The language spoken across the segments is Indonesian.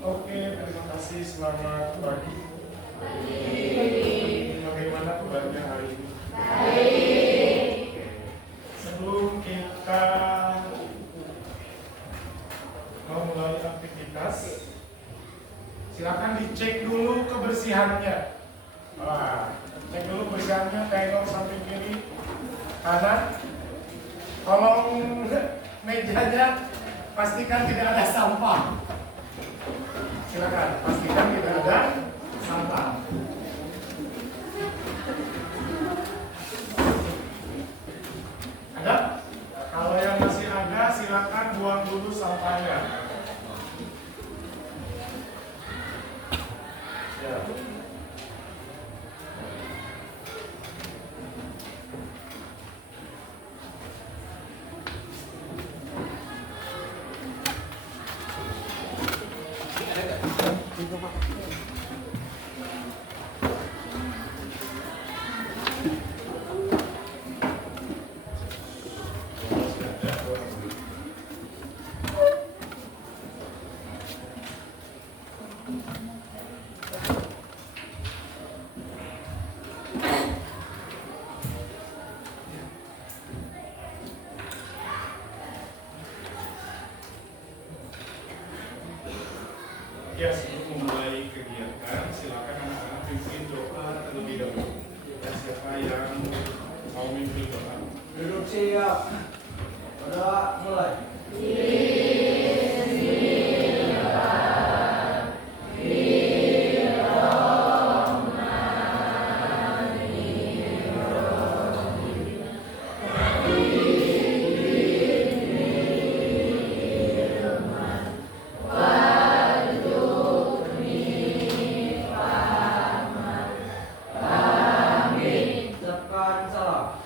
Oke, terima kasih. Selamat pagi. Bagaimana kabarnya hari ini? Sebelum kita mau mulai aktivitas, silakan dicek dulu kebersihannya. Cek dulu kebersihannya, tengok samping kiri, kanan. Kolong mejanya pastikan tidak ada sampah. Silakan pastikan tidak ada sampah. Ada? Kalau yang masih ada, silakan buang dulu sampahnya. Ya. Ya, sebelum memulai kegiatan, silakan anak-anak pimpin doa terlebih dahulu. Dan siapa yang mau mimpin doa? Duduk siap. Berdoa mulai. Ucapkan salam.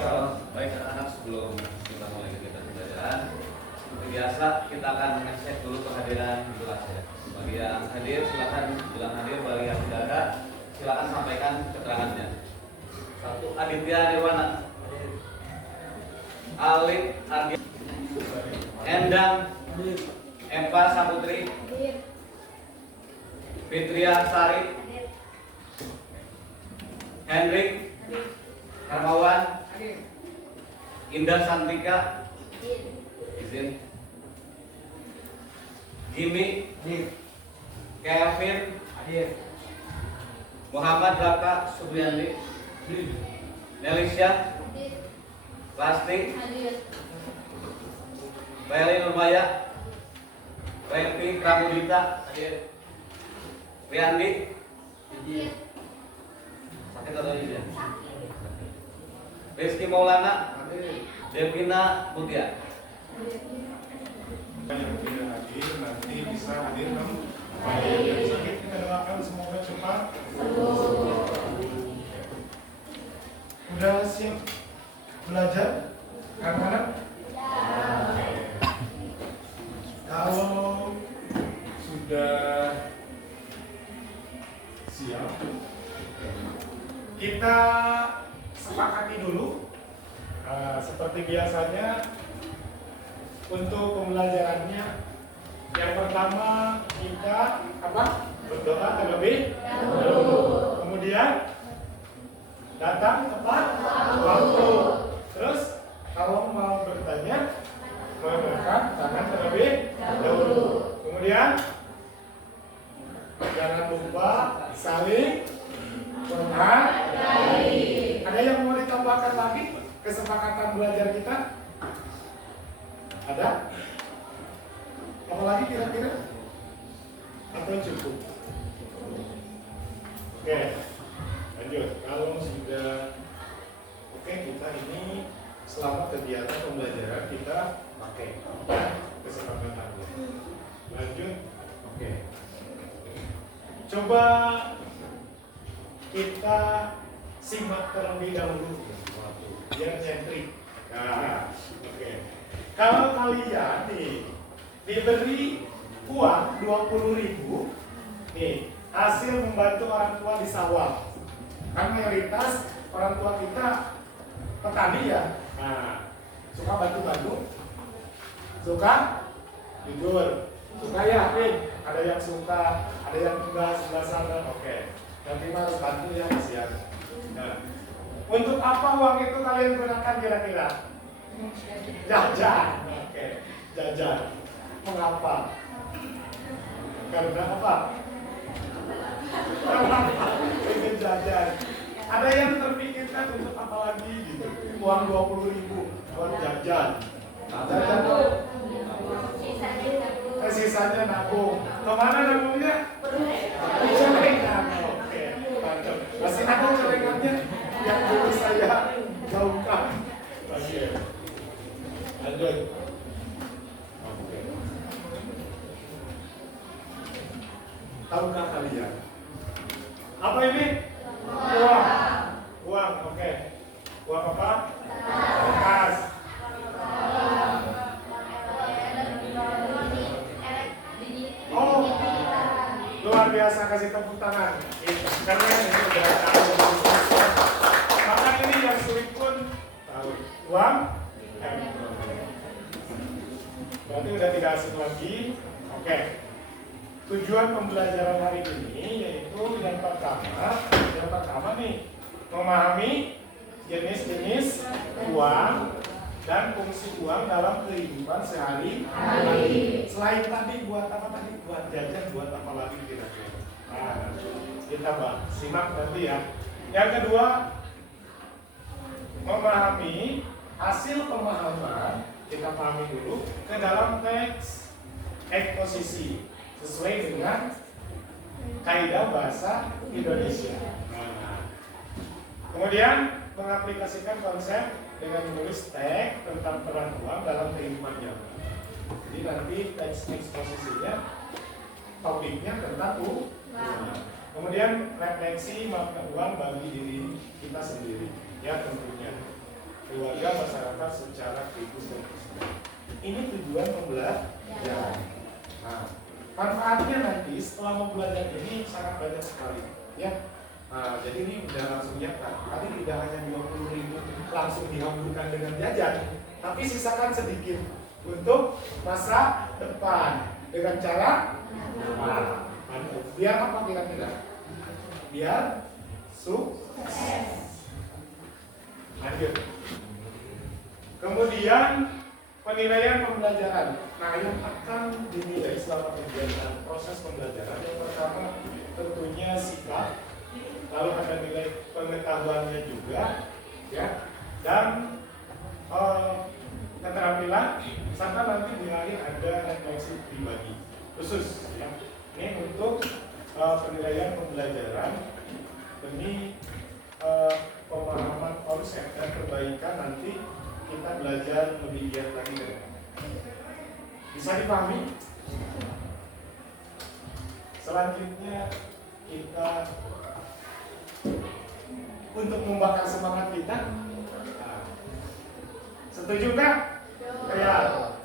Ya, baik anak-anak, sebelum kita mulai kegiatan pembelajaran, seperti biasa kita akan ngecek dulu kehadiran di kelas ya. Bagi yang hadir silakan bilang hadir, bagi yang tidak ada silakan sampaikan keterangannya. 1. Aditya Nirwana, Alif Ardi, Endang Empa Saputri, Fitria Sari, Hendrik Hermawan, Indah Santika, izin, Jimmy, Kevin, Muhammad Raka Subriyandi, Nelisha, Plastik, Bailey Nurmaya, Revi Pramudita, Riyandi, sakit atau tidak? Rizky Maulana, Devina Mutia. Yang tidak hadir nanti bisa hadir kembali. Yang sakit kita doakan semoga cepat sembuh. Udah siap belajar, anak-anak? Kalau sudah siap, kita sepakati dulu. Seperti biasanya untuk pembelajarannya, yang pertama kita berdoa terlebih dahulu. Kemudian datang tepat waktu. Terus kalau mau bertanya, mengangkat tangan terlebih dahulu. Kemudian jangan lupa saling menghargai. Ada yang mau ditambahkan lagi kesepakatan belajar kita? Ada? Apa lagi kira-kira? Atau cukup? Oke, lanjut. Kalau sudah oke, kita ini selama kegiatan pembelajaran kita pakai kesepakatannya. Lanjut. Oke. Coba kita simak terlebih dahulu biar nyentrik. Nah, oke. Kalau kalian nih diberi uang 20.000 nih hasil membantu orang tua di sawah, kan mayoritas orang tua kita petani ya. Nah, suka bantu-bantu, suka jujur, suka yakin, ada yang suka, ada yang enggak, sebelah sana. Oke, nanti harus bantu ya, kasihan. Nah, untuk apa uang itu kalian gunakan kira-kira? Jajan. Oke, jajan. Mengapa? Karena apa? Pengen jajan. Ada yang terpikirkan untuk apa lagi gitu? Uang 20.000 buat jajan. Jajan tuh sisanya nabung. Kemana nabungnya? Celengan. Oke, mantap. Masih ada celengannya yang dulu saya gaungkan. Oke. Lanjut. Oke. Tahukah kalian? Apa ini? Uang. Uang, oke. Uang apa? Kertas. Oh, luar biasa, kasih tepuk tangan. Karena ini udah tahu. Maka ini yang sulit pun tahu. Uang. Berarti udah tidak asing lagi. Oke. Tujuan pembelajaran hari ini yaitu yang pertama nih memahami jenis-jenis uang dan fungsi uang dalam kehidupan sehari-hari. Selain tadi buat apa tadi? Buat jajan, buat apa lagi kira-kira? Nah, kita simak nanti ya. Yang kedua, memahami hasil pemahaman, kita pahami dulu ke dalam teks eksposisi sesuai dengan kaidah bahasa Indonesia. Nah, kemudian mengaplikasikan konsep dengan menulis teks tentang peran uang dalam kehidupan nyata. Jadi nanti teks eksposisinya topiknya tentang uang. Kemudian refleksi makna uang bagi diri kita sendiri, ya tentunya keluarga, masyarakat secara kritis dan personal. Ini tujuan pembelajaran. Nah, manfaatnya nanti setelah membelajar ini sangat banyak sekali, ya. Nah, jadi ini udah langsung nyata. Tadi tidak hanya 20.000 langsung dihamburkan dengan jajan, tapi sisakan sedikit untuk masa depan dengan cara biar apa kira-kira? Biar sukses. Lanjut. Kemudian penilaian pembelajaran. Nah, yang akan dinilai selama pembelajaran, proses pembelajaran yang pertama tentunya sikap, lalu ada nilai pengetahuannya juga, ya, dan keterampilan, sampai nanti di akhir ada refleksi pribadi khusus, ya. Ini untuk penilaian pembelajaran demi pemahaman konsep dan perbaikan nanti kita belajar lebih giat lagi ke depan. Bisa dipahami? Selanjutnya kita untuk membakar semangat kita. Nah, setuju nggak? Ya,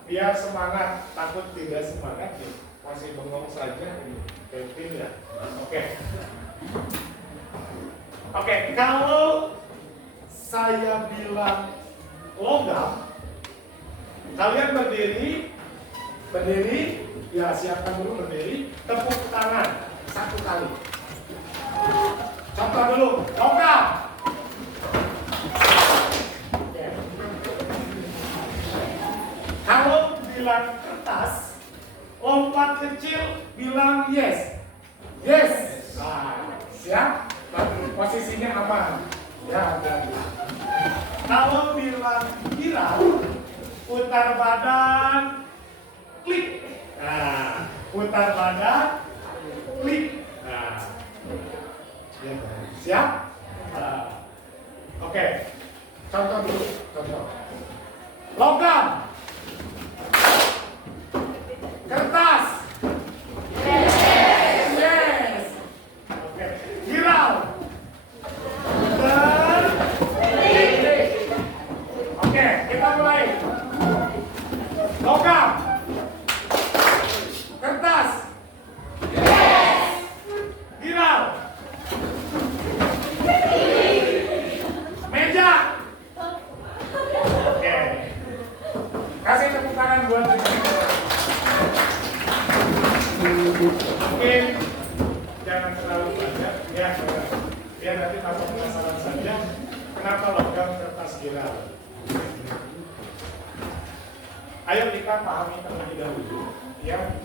biar semangat, takut tidak semangat ya. Masih bengong saja, Kevin ya. Oke, kalau saya bilang logam, kalian berdiri, ya siapkan dulu berdiri, tepuk tangan 1 kali. Contoh dulu, logam. Kalau bilang kertas, lompat kecil, bilang yes. Yes. Nah, siap? Posisinya aman. Ya, hati-hati. Kalau bilang kira, putar badan, klik. Nah, putar badan, klik. Nah, siap? Oke. Contoh dulu, contoh. Logam. Kertas. Yes. Mungkin jangan terlalu banyak ya, biar nanti tambah penasaran saja kenapa logam kertas viral. Ayo kita pahami terlebih dahulu ya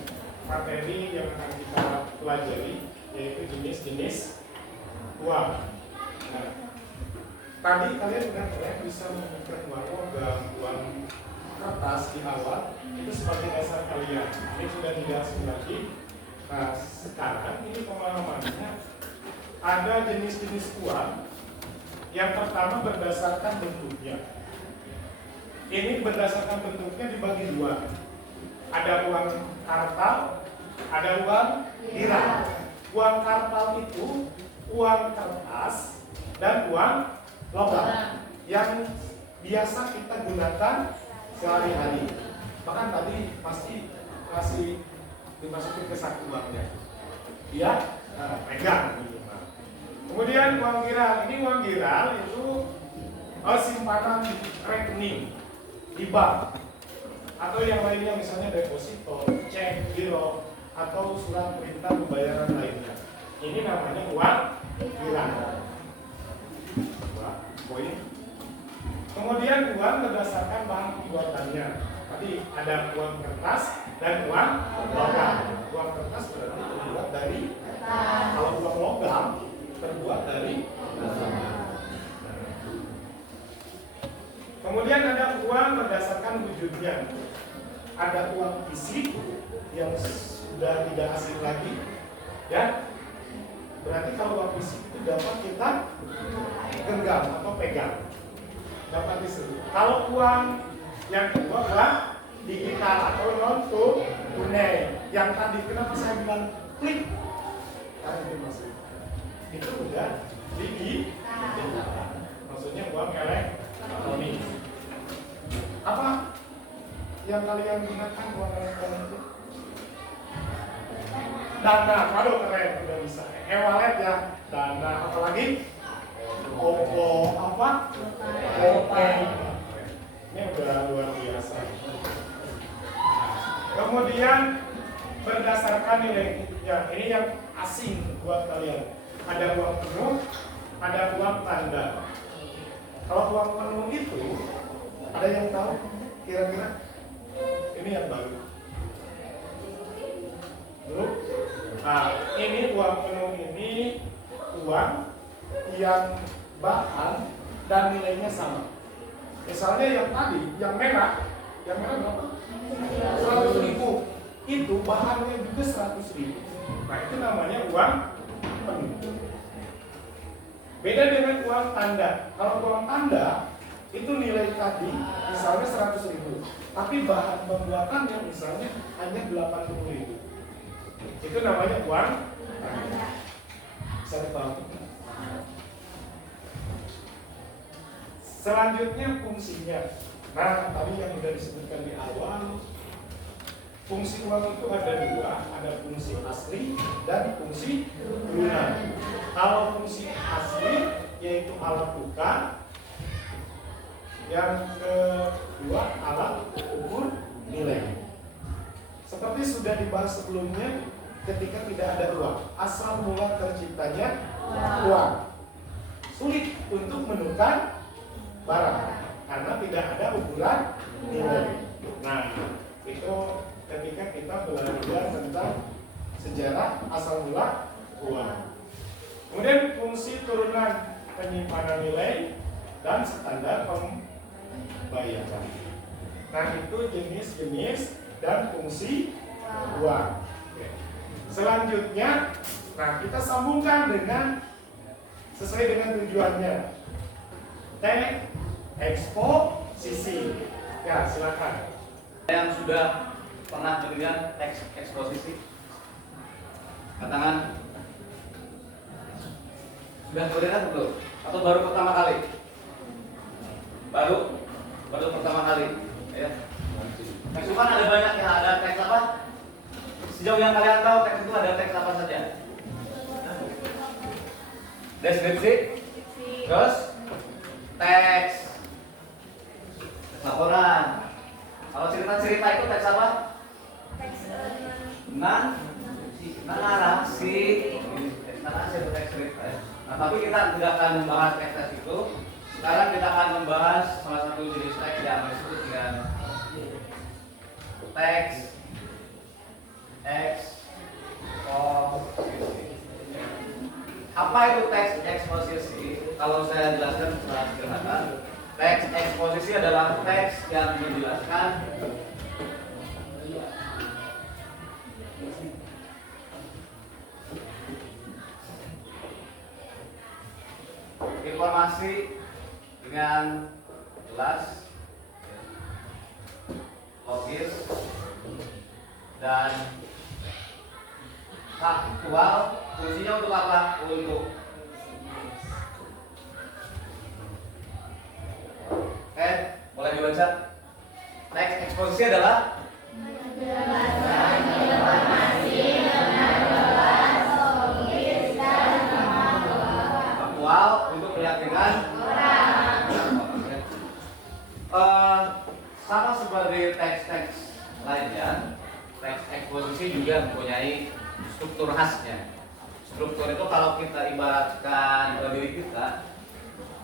materi yang akan kita pelajari, yaitu jenis-jenis uang. Nah, tadi kalian benar-benar bisa menemukan uang kertas di awal itu sebagai dasar kalian. Ini sudah tidak asing lagi. Nah, sekarang ini pemahamannya ada jenis-jenis uang. Yang pertama berdasarkan bentuknya. Ini berdasarkan bentuknya dibagi dua. Ada uang kartal, ada uang viral. Uang kartal itu uang kertas dan uang logam yang biasa kita gunakan sehari-hari. Bahkan tadi pasti masih dimasukin ke saku uangnya. Dia pegang. Kemudian uang viral. Ini uang viral itu simpanan rekening di bank atau yang lainnya, misalnya deposito, cek, giro, atau surat perintah pembayaran lainnya. Ini namanya uang viral. Poin. Kemudian uang berdasarkan bahan pembuatannya. Tadi ada uang kertas dan uang logam. Uang kertas berarti terbuat dari kalau uang logam terbuat dari. Kemudian ada uang berdasarkan wujudnya. Ada uang fisik yang sudah tidak asing lagi, ya. Berarti kalau uang fisik itu dapat kita genggam atau pegang, dapat disebut. Kalau uang yang kedua uang digital atau non tunai. Yang tadi kenapa saya bilang klik? Karena itu maksudnya itu udah digital. Maksudnya uang elektronik. Apa yang kalian gunakan uang elektronik itu? Dana, aduh keren, udah bisa. E-wallet ya, Dana, apalagi? Oppo, apa? GoPay. Ini udah luar biasa. Kemudian berdasarkan nilai, ya ini yang asing buat kalian. Ada uang penuh, ada uang tanda. Kalau uang penuh itu, ada yang tahu kira-kira? Ini yang baru. Dulu, nah ini uang penuh ini uang yang bahan dan nilainya sama. Misalnya yang tadi, yang merah berapa? 100.000. Itu bahannya juga 100.000. Nah itu namanya uang penuh. Beda dengan uang tanda. Kalau uang tanda itu nilai tadi misalnya 100.000, tapi bahan pembuatannya misalnya hanya 80.000. Itu namanya uang tanda. Bisa dipahami? Selanjutnya fungsinya. Nah, tadi yang sudah disebutkan di awal, fungsi uang itu ada dua, ada fungsi asli dan fungsi lunar. Kalau fungsi asli yaitu alat tukar, yang kedua alat ukur nilai. Seperti sudah dibahas sebelumnya, ketika tidak ada uang, asal mula terciptanya uang, sulit untuk menukar barang karena tidak ada ukuran nilai. Nah, itu ketika kita belajar tentang sejarah asal mula uang. Kemudian fungsi turunan penyimpanan nilai dan standar pembayaran. Nah, itu jenis-jenis dan fungsi uang. Selanjutnya, nah kita sambungkan dengan sesuai dengan tujuannya. Eksposisi. Ya, silakan. Yang sudah pernah mendengar teks eksposisi? Katakan sudah mendengar belum? Atau baru pertama kali? Baru pertama kali. Ya. Teks itu kan ada banyak ya, ada teks apa? Sejauh yang kalian tahu teks itu ada teks apa saja? Deskripsi, terus teks laporan. Kalau cerita-cerita itu teks apa? Non narasi atau teks request. Nah, tapi kita tidak akan membahas teks itu. Sekarang kita akan membahas salah satu jenis teks yang disebut dengan teks eksposisi. Apa itu teks eksposisi? Kalau saya jelaskan secara sederhana, teks eksposisi adalah teks yang menjelaskan informasi dengan jelas, logis, dan faktual. Fungsinya untuk apa? Untuk boleh dibaca. Teks eksposisi adalah menjelaskan informasi dengan jelas, logis, dan faktual untuk keyakinan orang. Sama seperti teks-teks lainnya, teks eksposisi juga mempunyai struktur khasnya. Struktur itu kalau kita ibaratkan diri kita,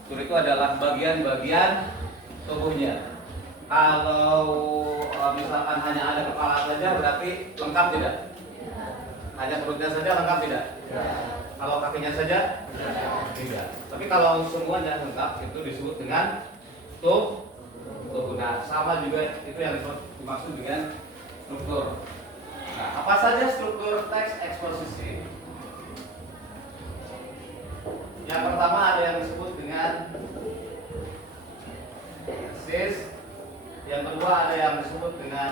struktur itu adalah bagian-bagian tubuhnya. Kalau misalkan hanya ada kepala saja berarti lengkap tidak? Hanya perutnya saja lengkap tidak? Kalau kakinya saja? Tidak. Tapi kalau semuanya lengkap itu disebut dengan tubuh. Nah, sama juga itu yang dimaksud dengan struktur. Nah, apa saja struktur teks eksposisi? Yang pertama ada yang disebut dengan tesis. Yang kedua ada yang disebut dengan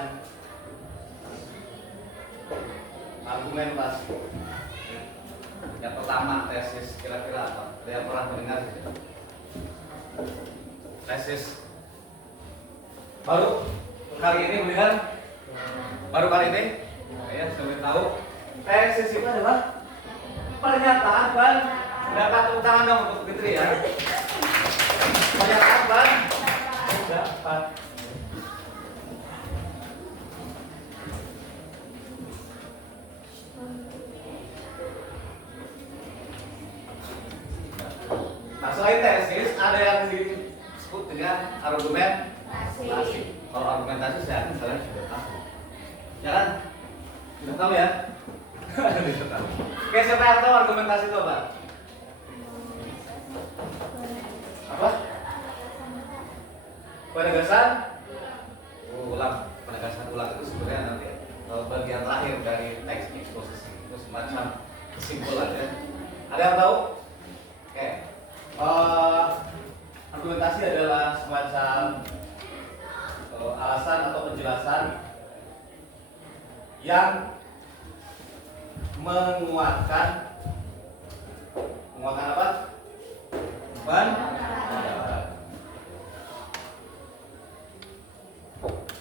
argumentasi. Yang pertama tesis, kira-kira apa? Ada yang pernah mendengar? Tesis. Baru kali ini mendengar? Baru kali ini? Ya, sudah tahu. Tesis itu adalah pernyataan dan dapat tepuk tangan dong untuk Fitri ya. Pernyataan dan dapat. Nah, selain tesis ada yang disebut dengan argumentasi. Kalau argumentasi saya akan kalian sudah tahu. Ya kan? Sudah tahu ya? Sudah tahu. Oke, siapa yang tahu argumentasi itu apa? Apa? Penegasan ulang. Penegasan ulang itu sebenarnya nanti bagian terakhir dari teks eksposisi. Itu semacam kesimpulan ya. Ada yang tahu? Oke. Argumentasi adalah semacam alasan atau penjelasan yang menguatkan apa?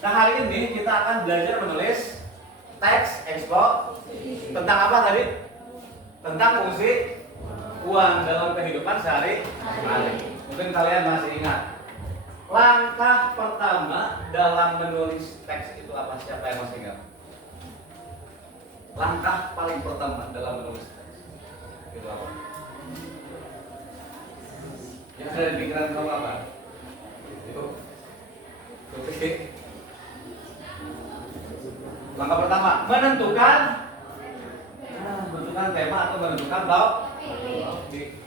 Nah, hari ini kita akan belajar menulis teks eksposisi tentang apa tadi? Tentang fungsi uang dalam kehidupan sehari-hari. Mungkin kalian masih ingat. Langkah pertama dalam menulis teks itu apa? Siapa yang masih ingat? Langkah paling pertama dalam menulis teks itu apa? Yang ada di pikiran kamu apa? Itu. Oke. Langkah pertama menentukan tema atau menentukan topik.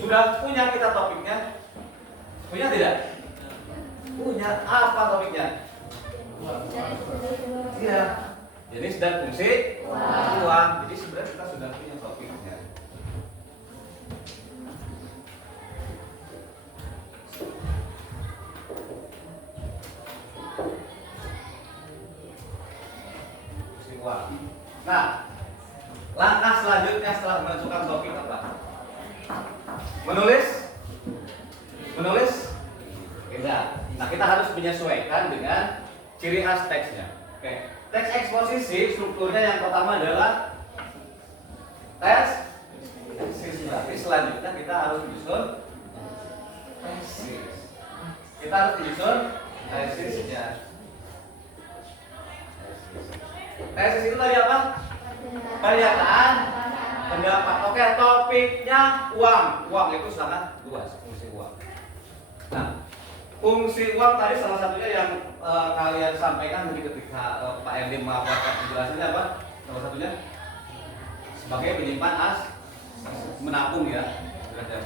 Sudah punya kita topiknya? Punya tidak? Punya. Apa topiknya? Iya. Jenis dan fungsi uang. Jadi sebenarnya kita sudah punya topiknya. Fungsi uang. Nah, langkah selanjutnya setelah menentukan topik apa? Menulis? Tidak. Nah, kita harus menyesuaikan dengan ciri khas teksnya. Oke. Teks eksposisi strukturnya yang pertama adalah tesis. Berarti selanjutnya kita harus menyusun tesis. kita harus menyusun tesisnya. Tesis itu tadi apa? Pernyataan pendapat. Oke, topiknya uang. Uang itu sangat luas, fungsi uang. Nah, fungsi uang tadi salah satunya yang kalian sampaikan tadi ketika Pak Endi melaporkan penjelasannya apa? Salah satunya sebagai penyimpan menabung ya.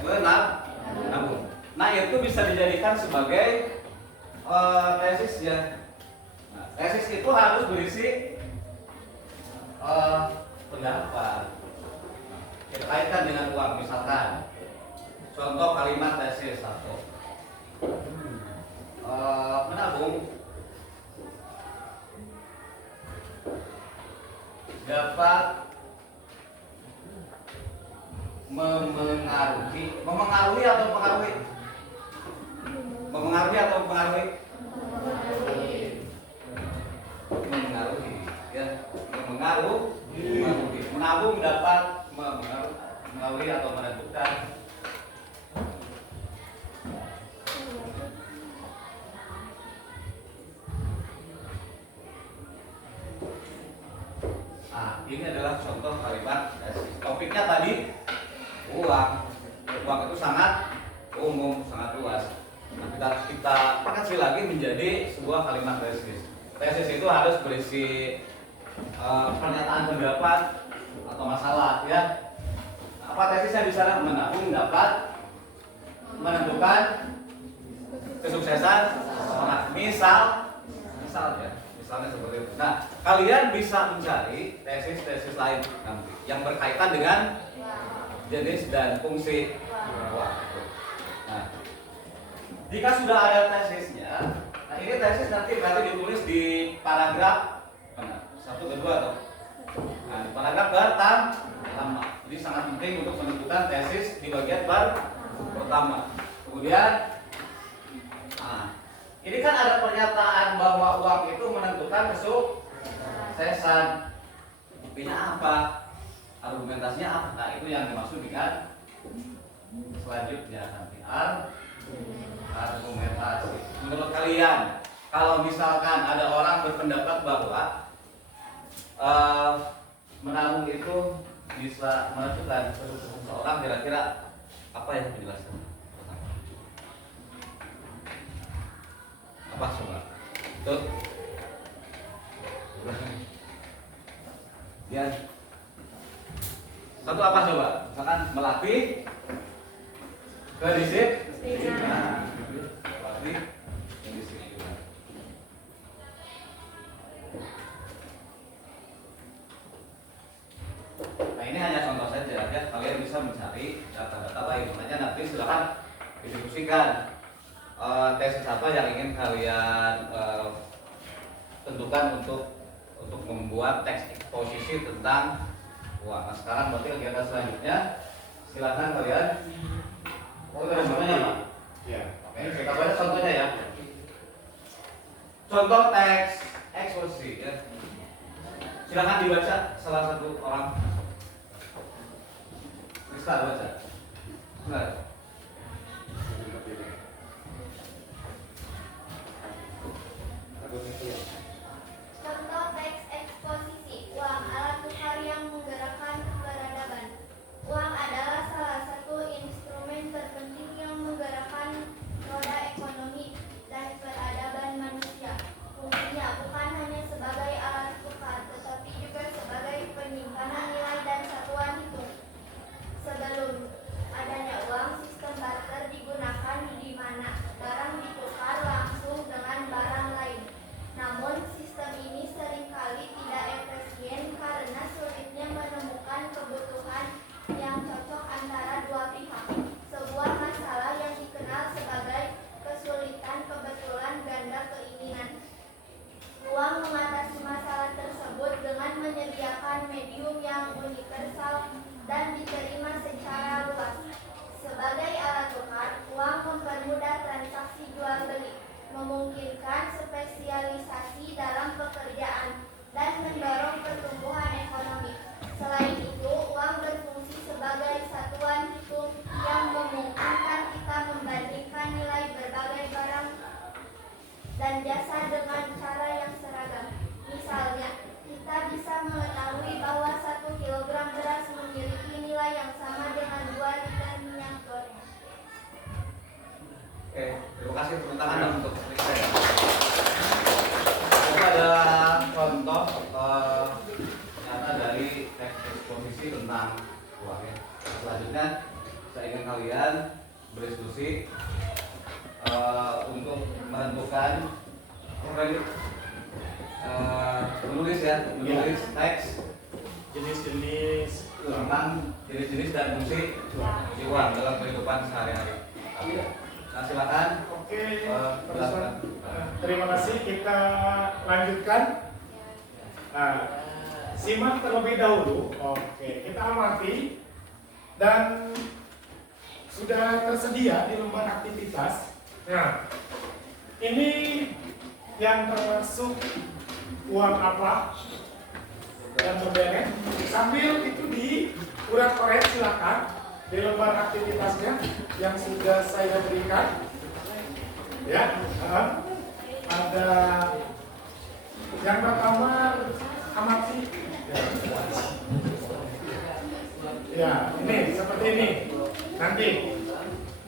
Menabung. Nah, itu bisa dijadikan sebagai tesis ya. Nah, tesis itu harus berisi pendapat. Kita kaitkan dengan uang, misalkan contoh kalimat tesis satu. Menabung dapat memengaruhi atau mempengaruhi? Mempengaruhi atau mempengaruhi? Mempengaruhi ya, mempengaruhi. Menabung dapat mempengaruhi atau menentukan. Nah, ini adalah contoh kalimat tesis. Topiknya tadi uang. Uang itu sangat umum, sangat luas. Nah, kita kecil lagi menjadi sebuah kalimat tesis. Tesis itu harus berisi pernyataan pendapat atau masalah ya. Apa tesisnya di sana? Menabung dapat menentukan kesuksesan seseorang. Misalnya seperti itu. Nah, kalian bisa mencari tesis-tesis lain nanti yang berkaitan dengan jenis dan fungsi uang. Nah, jika sudah ada tesisnya, nah ini tesis nanti berarti ditulis di paragraf mana? 1, 2 atau? Nah, di paragraf pertama. Jadi sangat penting untuk menentukan tesis di bagian pertama. Kemudian, nah, ini kan ada pernyataan bahwa uang itu menentukan kesuksesan. Buktinya apa? Argumentasinya apa? Nah, itu yang dimaksud dengan selanjutnya nanti argumentasi. Menurut kalian, kalau misalkan ada orang berpendapat bahwa menabung itu bisa menentukan kesuksesan seseorang, kira-kira apa yang dijelaskan? Apa coba? Tuh. Ya. Satu apa coba? Misalkan melatih kedisiplinan. Melatih kedisiplinan. Nah, ini hanya contoh saja ya. Kalian bisa mencari data-data lain. Makanya nanti silakan didiskusikan tesis apa yang ingin kalian tentukan untuk membuat teks eksposisi tentang uang. Nah, sekarang berarti kegiatan selanjutnya silakan kalian. Contohnya Pak. Ya. Oke, kita baca contohnya ya. Contoh teks eksposisi ya. Silakan dibaca salah satu orang. Bisa baca. Nah. Contoh teks eksposisi. Uang alat tukar yang menggerakkan peradaban. Uang adalah salah satu instrumen terpenting yang menggerakkan roda ekonomi dan peradaban manusia. Fungsinya bukan hanya sebagai alat tukar, tetapi juga sebagai penyimpanan nilai dan satuan hitung. Sebelum adanya uang, dan jasa dengan cara yang seragam. Misalnya, kita bisa mengetahui bahwa 1 kilogram beras memiliki nilai yang sama dengan 2 liter minyak goreng. Oke, terima kasih tepuk tangan untuk saya. Itu ada contoh nyata dari teks eksposisi tentang uang ya. Selanjutnya saya ingin kalian berdiskusi untuk menentukan menulis teks Jenis-jenis tentang jenis-jenis dan fungsi uang dalam kehidupan sehari-hari. Nah, silakan. Oke, silakan. terima kasih. Kita lanjutkan. Nah, simak terlebih dahulu. Oke, kita amati dan sudah tersedia di lembar aktivitas. Nah, ini yang termasuk uang apa dan pembeliannya. Sambil itu diurat-urat silakan di lembar aktivitasnya yang sudah saya berikan. Ya, ada yang pertama amati. Ya, ini seperti ini. Nanti,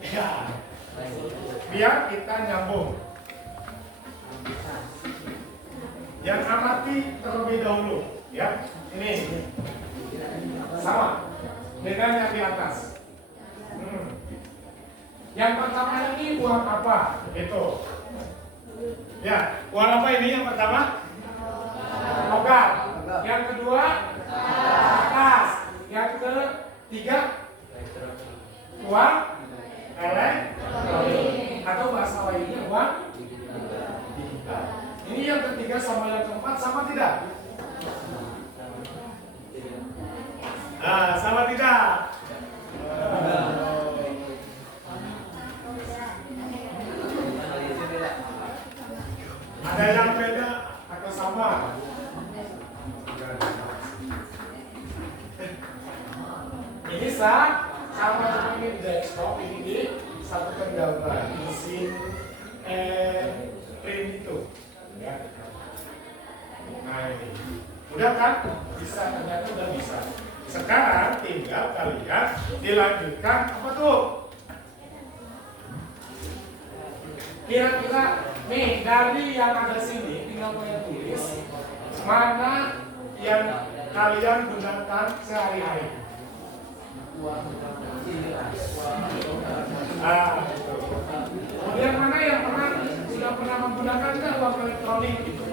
ya, biar kita nyambung. Yang amati terlebih dahulu, ya. Ini sama dengan yang di atas. Yang pertama ini uang apa? Itu. Ya, uang apa ini yang pertama? Logam. Yang kedua, kertas. Yang ketiga, uang elektronik. Atau bahasa lainnya uang digital. Ini yang ketiga sama yang keempat sama tidak? Sama tidak? Ada yang beda atau sama? Ini sama seperti di desktop, ini di satu gambar mesin print itu. Ya. Nah ini, udah kan? Bisa, ternyata udah bisa. Sekarang tinggal kalian dilanjutkan apa tuh? Kira-kira nih dari yang ada sini tinggal kalian tulis mana yang kalian gunakan sehari-hari. Kemudian mana yang sudah pernah menggunakan uang elektronik gitu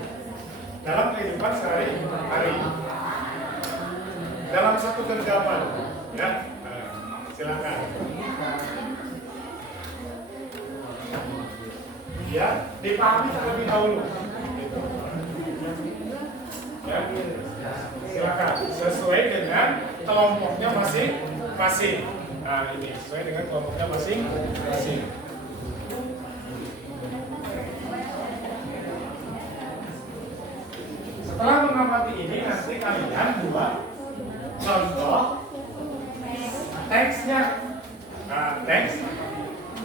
dalam kehidupan sehari-hari dalam satu genggaman, ya. Silakan. Ya, dipahami terlebih dahulu. Ya, silakan sesuai dengan kelompoknya masing-masing. Nah, ini sesuai dengan kelompoknya masing-masing. Setelah mengamati ini, nanti kalian buat contoh teksnya. Nah, teks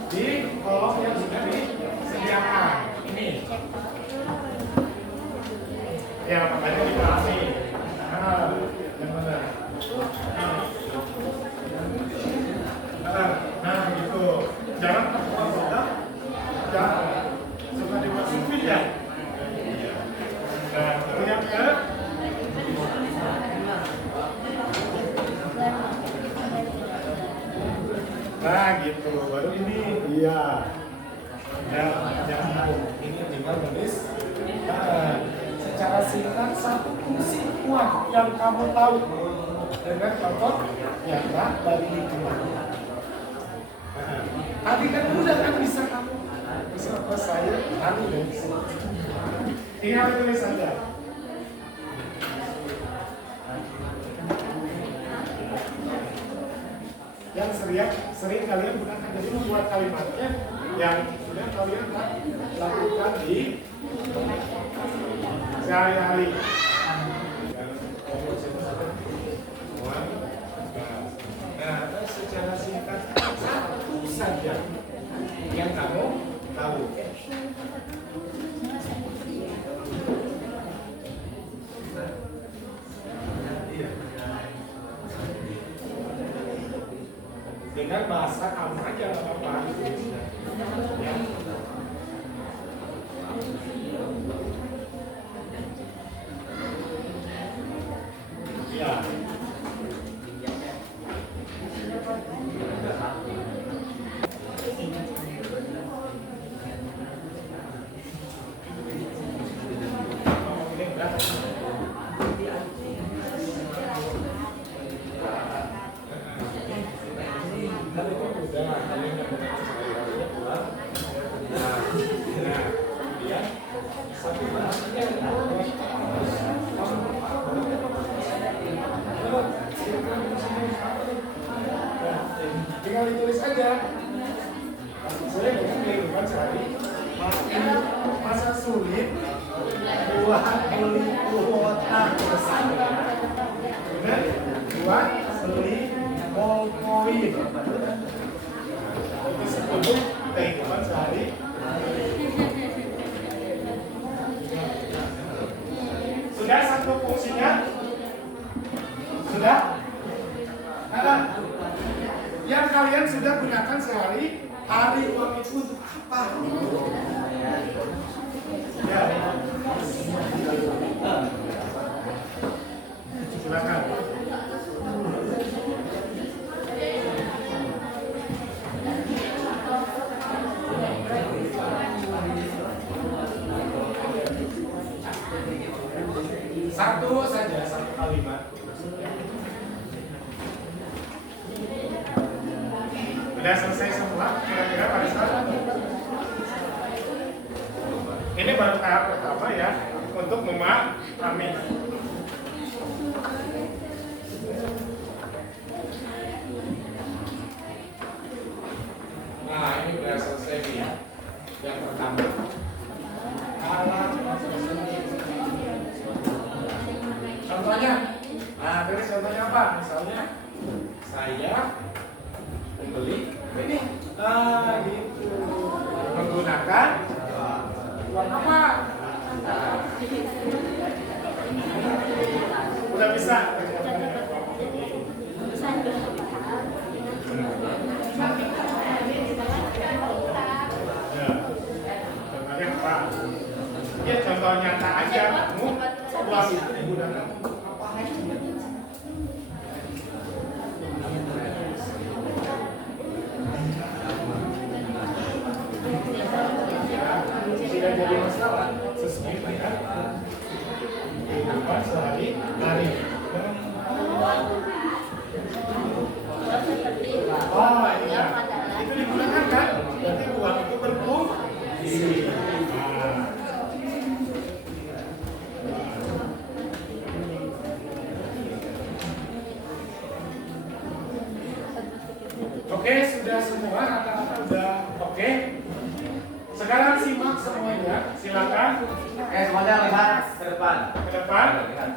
di kolom yang sudah disediakan. Ini. Ya, makanya dipahami. Yang benar. Nah, gitu. Jangan terlalu jangan suka dimasukin ya. Nah, itu yang ke nah, gitu. Baru ini iya. Ya, jangan ini tinggal tulis. Nah, secara singkat satu fungsi uang yang kamu tahu dengan contoh nyata dari lingkungan. Tadi kan udah kan bisa kamu beserta saya tadi dan tinggal tulis saja. Yang sering kalian gunakan, jadi membuat kalimatnya yang sudah kalian lakukan di sehari-hari. Nah, secara singkat satu saja yang kamu tahu. bahasa kamu aja nggak apa-apa. Ya. Ya. Tinggal ditulis aja. Saya dengan kehidupan sehari makin masa sulit buat beli kuota bersama. Benar? Buat beli ballpoint. Itu sebut kehidupan sehari. Sudah satu fungsinya? Sudah? Ada? Yang kalian sudah gunakan sehari hari uang itu untuk apa? Ya. Silakan. Satu saja, satu kalimat. Sudah selesai semua, kira-kira pada saat ini baru tahap pertama ya untuk memahami. Nah ini sudah selesai nih ya. Yang pertama. Contohnya, nah dari contohnya apa? Misalnya saya membeli ini, gitu. Menggunakan uang apa? Udah bisa. Contohnya apa? Ya contoh nyata aja. Uang itu digunakan untuk apa? Tidak jadi masalah sesuai dengan kehidupan sehari-hari. Oh iya, itu digunakan kan? Berarti uang itu berfungsi. Oke, sudah semua rata-rata udah oke. Sekarang simak semuanya, silakan. Semuanya lihat ke depan. Ke depan,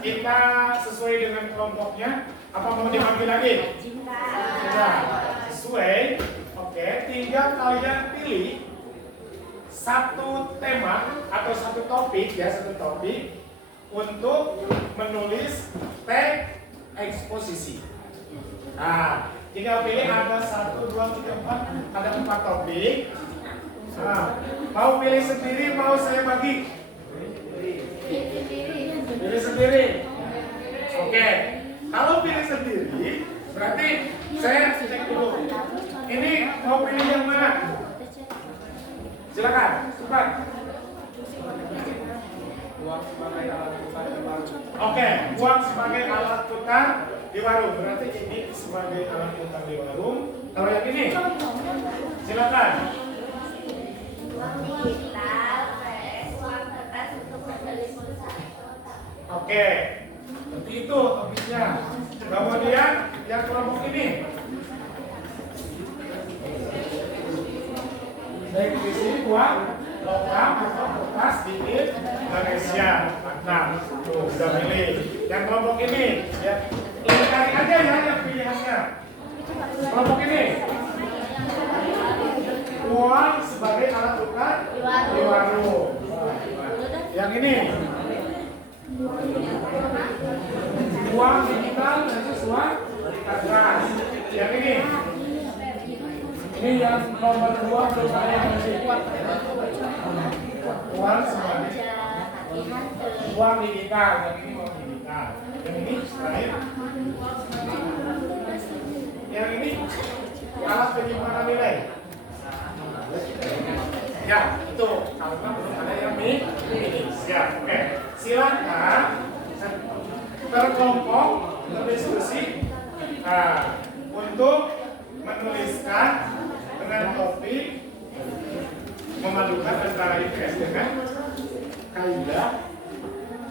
kita sesuai dengan kelompoknya. Apa mau diambil lagi? Sudah, sesuai. Oke, tinggal kalian pilih satu tema atau satu topik ya, satu topik untuk menulis teks eksposisi. Nah, tinggal pilih ada 1, 2, 3, 4, ada 4 topik. Nah, mau pilih sendiri, mau saya bagi? Pilih sendiri. Oke, kalau pilih sendiri, berarti saya cek dulu. Ini mau pilih yang mana? Silakan, cepat. Oke, uang sebagai alat tukar di warung. Berarti ini sebagai alat tukar di warung. Kalau yang ini, silakan. Uang digital, uang kertas untuk membeli pulsa. Oke, seperti itu topiknya. Kemudian yang kelompok ini, baik di sini uang logam atau kertas di Indonesia. Mantap, tuh sudah pilih. Yang kelompok ini, ya cari aja ya yang pilihannya. Kelompok ini, uang sebagai alat tukar di warung. Yang ini, uang digital versus uang kertas. Yang ini, Ini yang nomor 2 belum ada yang masih kuat. Uang sebagai uang digital, yang ini uang digital. Yang ini terakhir. Yang ini alat penyimpanan nilai. Ya, itu kalau belum ada yang ini. Siap, oke. Silakan berkelompok berdiskusi untuk menuliskan dengan topik memadukan antara IPS dengan kaidah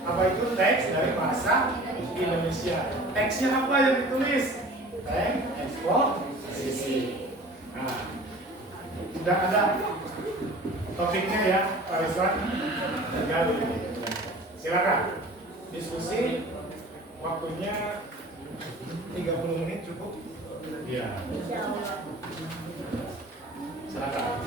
apa itu teks dari bahasa Indonesia. Teksnya apa yang ditulis? Teks eksposisi. Nah, sudah ada topiknya ya, Pak Rizwan. Tinggal silakan diskusi. Waktunya 30 menit cukup? Iya. Silakan.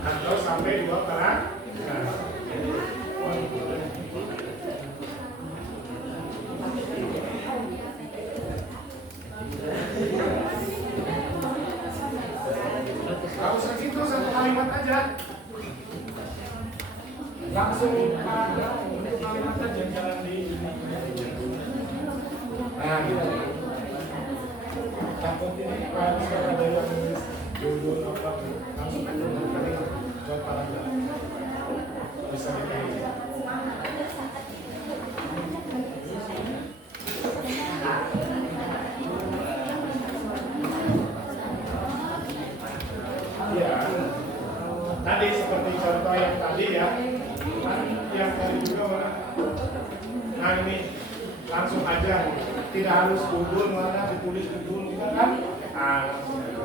Atau sampai 2 paragraf. Kalau segitu 1 kalimat aja. Langsung paragraf 1 kalimat aja, jangan di nah gitu. Takut ini kalau ada yang nulis judul apa langsung aja jawab paragraf. Bisa dikaitkan. Ya, tadi seperti contoh yang tadi ya, yang tadi juga mana? Nah ini langsung aja, tidak harus judul mana ditulis judul juga kan? Ah, langsung aja.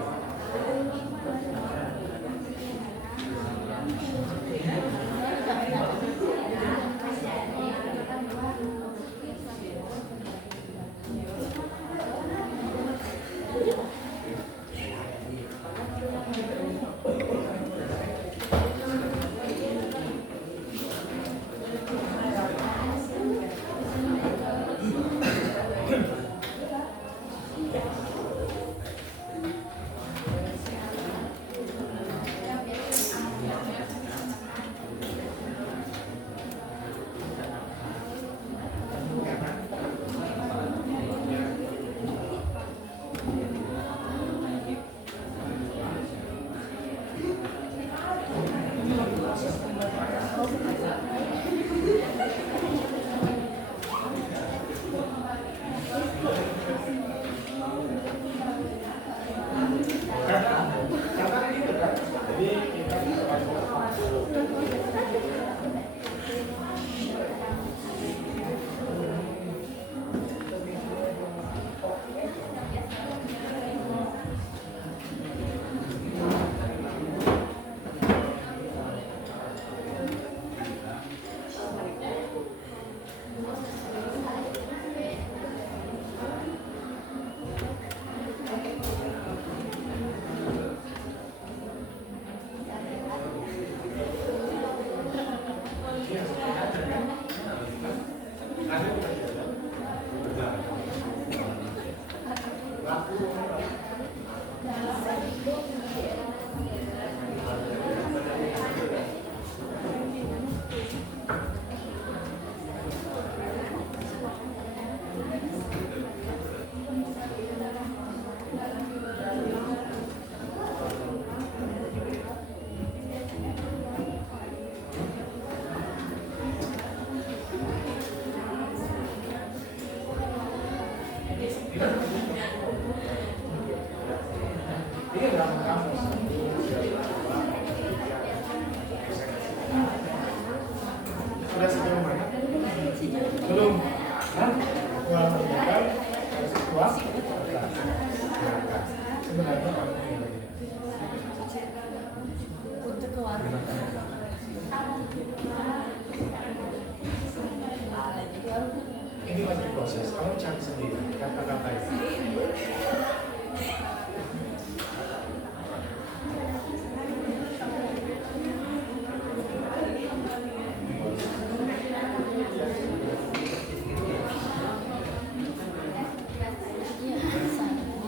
Ini masih proses, kamu cari sendiri kata-katanya.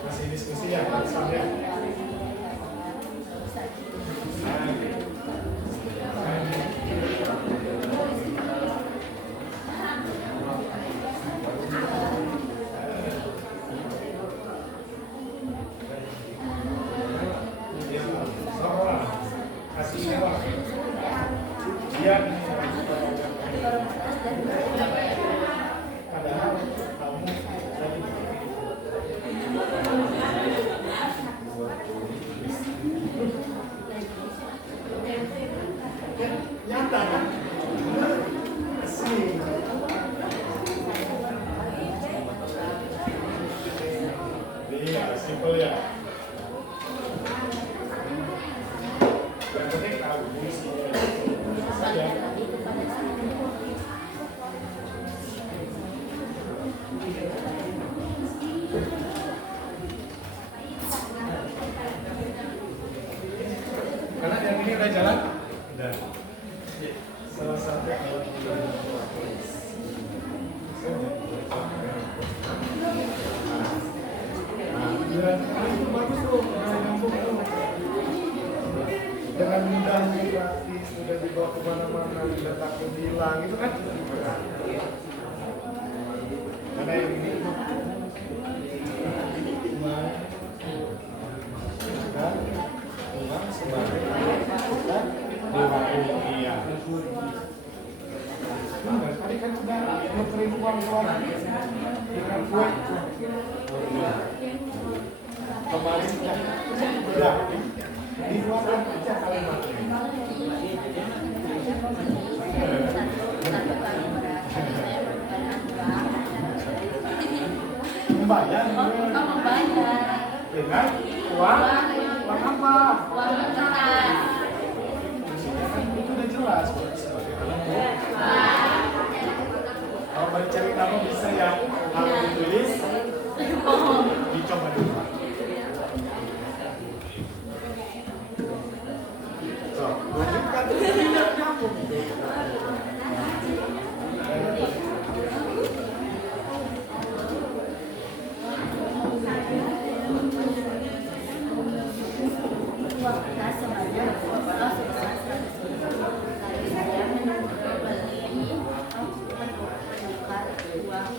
Masih diskusi ya, sampai. Nyata kan? Asik. Iya, simpel ya. Yang penting tahu fungsinya. Saja. Karena yang ini udah jalan, udah. Salah satu alat itu bagus tuh, nyambung tuh. Dengan mudahnya gratis, udah dibawa kemana-mana, tidak takut hilang, itu kan? Karena yang ini dan uang sebagai dan dewa rupiah. Benar, tadi kan sudah memberi uang dengan kue. Kemarin kan sudah dikeluarkan aja kalimatnya. Membayar dengan uang apa? Uang kertas. Itu udah jelas sebagai kalau mau cari nama bisa ya kalau ditulis dicoba dulu. So, lanjutkan tidak nyambung. Uang kertas sebanyak sebesar 100.000. Lalu saya membeli menukar uang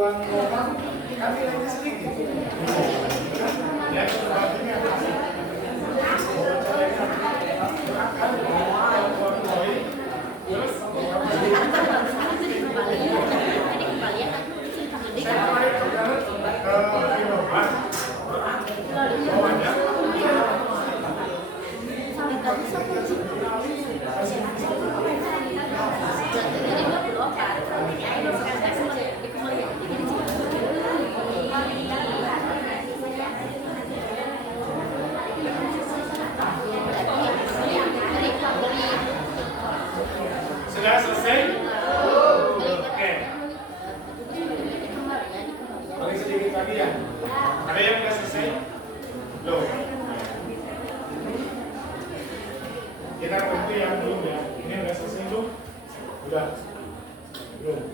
uang lokal kan nilainya sedikit. Ya, sebabnya akan uang koin terus saya kemarin ke Innova bawahnya sudah selesai? Oke. Paling sedikit lagi ya. Ada yang sudah selesai? Belum. Kita bantu yang belum ya. Ini sudah selesai belum? Sudah. Belum.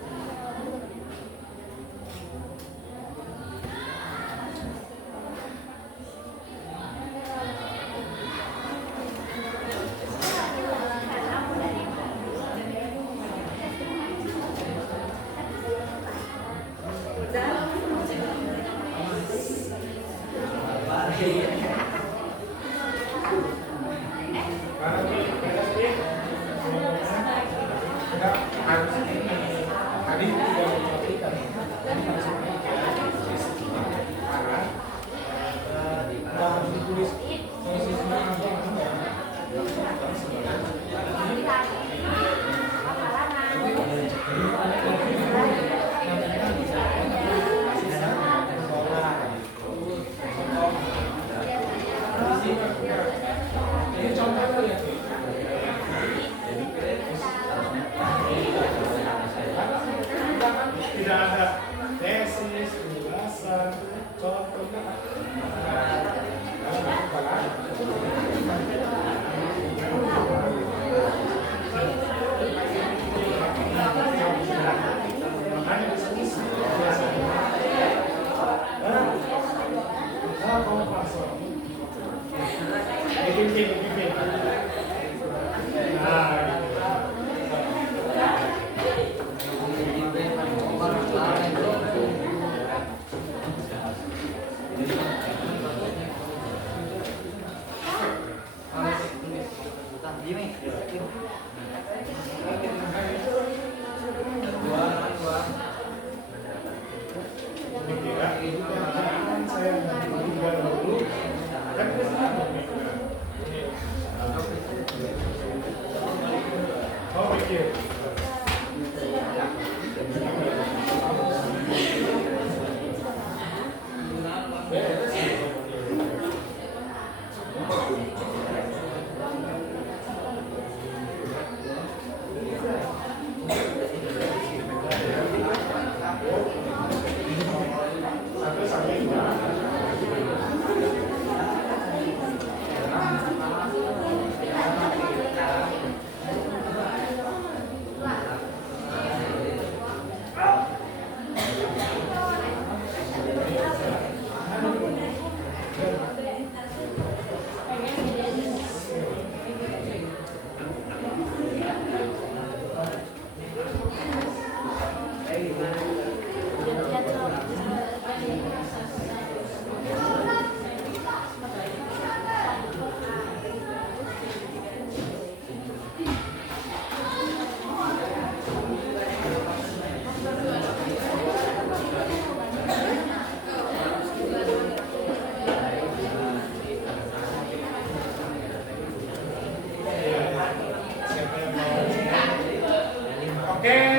Tidak ada tesis, penjelasan, contohnya makanya diskusi biasanya kamu pasang dipimpin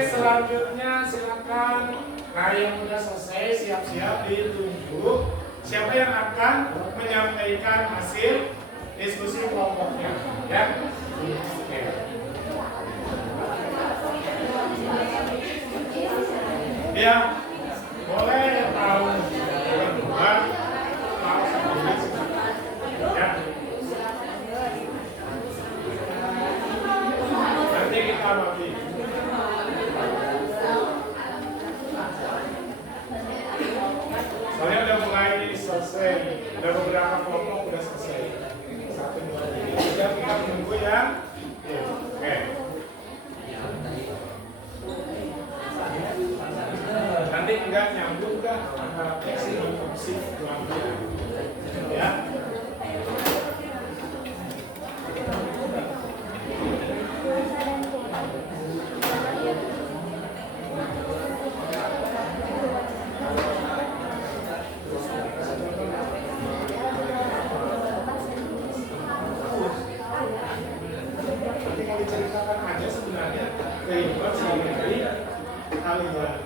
Selanjutnya silakan. Nah, yang sudah selesai siap-siap ditunjuk siapa yang akan menyampaikan hasil diskusi kelompoknya, ya. Oke. Ya, boleh tahu berdua, tahu sendiri, ya. Nanti kita bagi. Soalnya udah mulai selesai, udah beberapa kelompok udah selesai. 1, 2, 3, kita menunggu ya. Oke. Nanti enggak nyampe. juga antara pasif dan opsif uangnya. Ya. Tinggal diceritakan aja sebenarnya kehidupan sehari-hari kalian.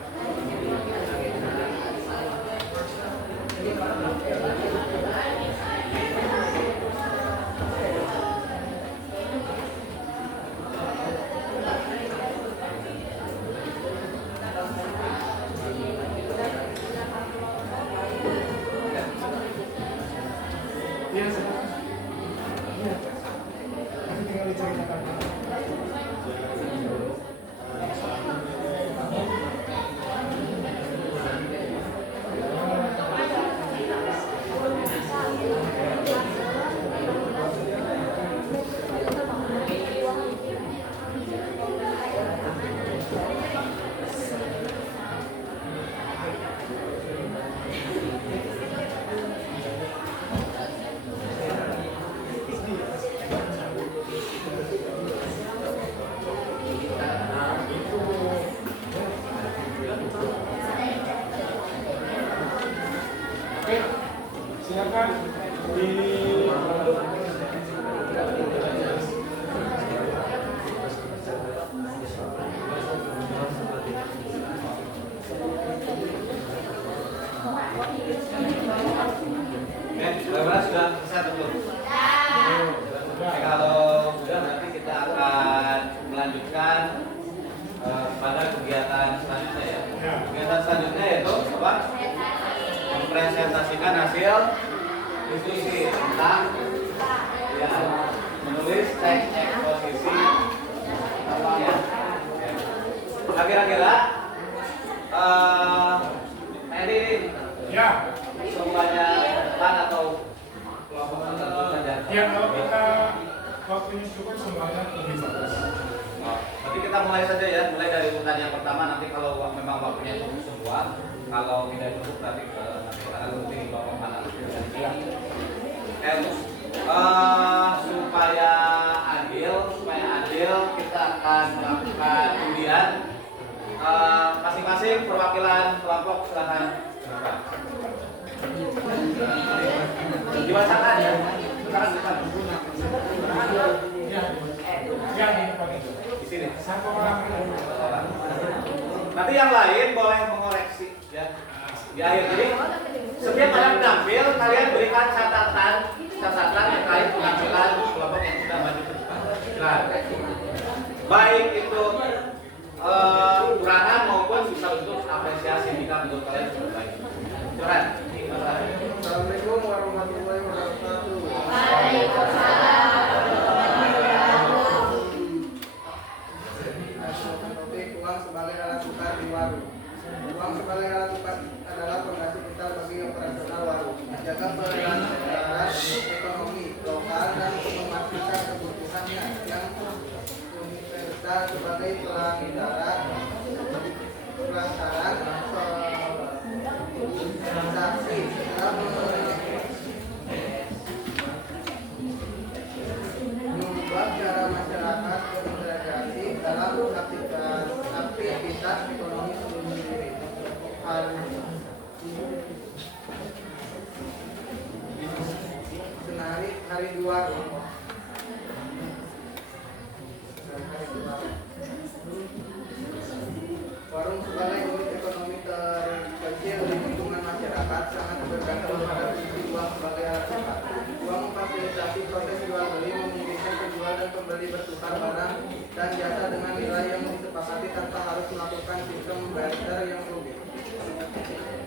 Iya, silakan. Iya. Nanti tinggal diceritakan. Oke, silakan di Oke, bagaimana sudah selesai betul? Oke, kalau sudah nanti kita akan melanjutkan pada kegiatan selanjutnya ya. Kegiatan selanjutnya yaitu apa? Mempresentasikan hasil diskusi tentang ya, menulis teks eksposisi ya. Nah, kira-kira ini ya, semuanya depan atau kelompok tertentu saja? ya kalau kita waktunya cukup semuanya lebih bagus. Nanti kita mulai saja ya, mulai dari urutan yang pertama. Nanti kalau memang waktunya cukup semua, kalau tidak cukup nanti kita akan berhenti di kelompok mana. Supaya adil kita akan melakukan undian. Masing-masing perwakilan kelompok silahkan. Diwasakan ya. Ya, di depan itu. Di sini. Satu orang. Nanti yang lain boleh mengoreksi ya. Di akhir jadi setiap kalian menampil kalian berikan catatan terkait penampilan kelompok yang sudah maju ke depan. Silakan. Baik itu kekurangan maupun bisa bentuk apresiasi jika menurut kalian sudah baik. Silakan. Assalamualaikum warahmatullahi wabarakatuh. Uang sebagai alat tukar di warung. Uang sebagai alat tukar adalah fondasi vital bagi operasional warung, menjaga peredaran ekonomi lokal dan memastikan kebutuhannya yang universal sebagai pelanggaran transaksi dalam mengubah cara masyarakat berintegrasi dalam aktivitas ekonomi sendiri. Senari hari dua. Warung sebagai unit ekonomi terkecil di lingkungan masyarakat sangat bergantung pada fungsi uang sebagai alat tukar. Uang memfasilitasi proses jual beli, memungkinkan penjual dan pembeli bertukar barang dan jasa dengan nilai yang disepakati tanpa harus melakukan sistem barter yang rumit.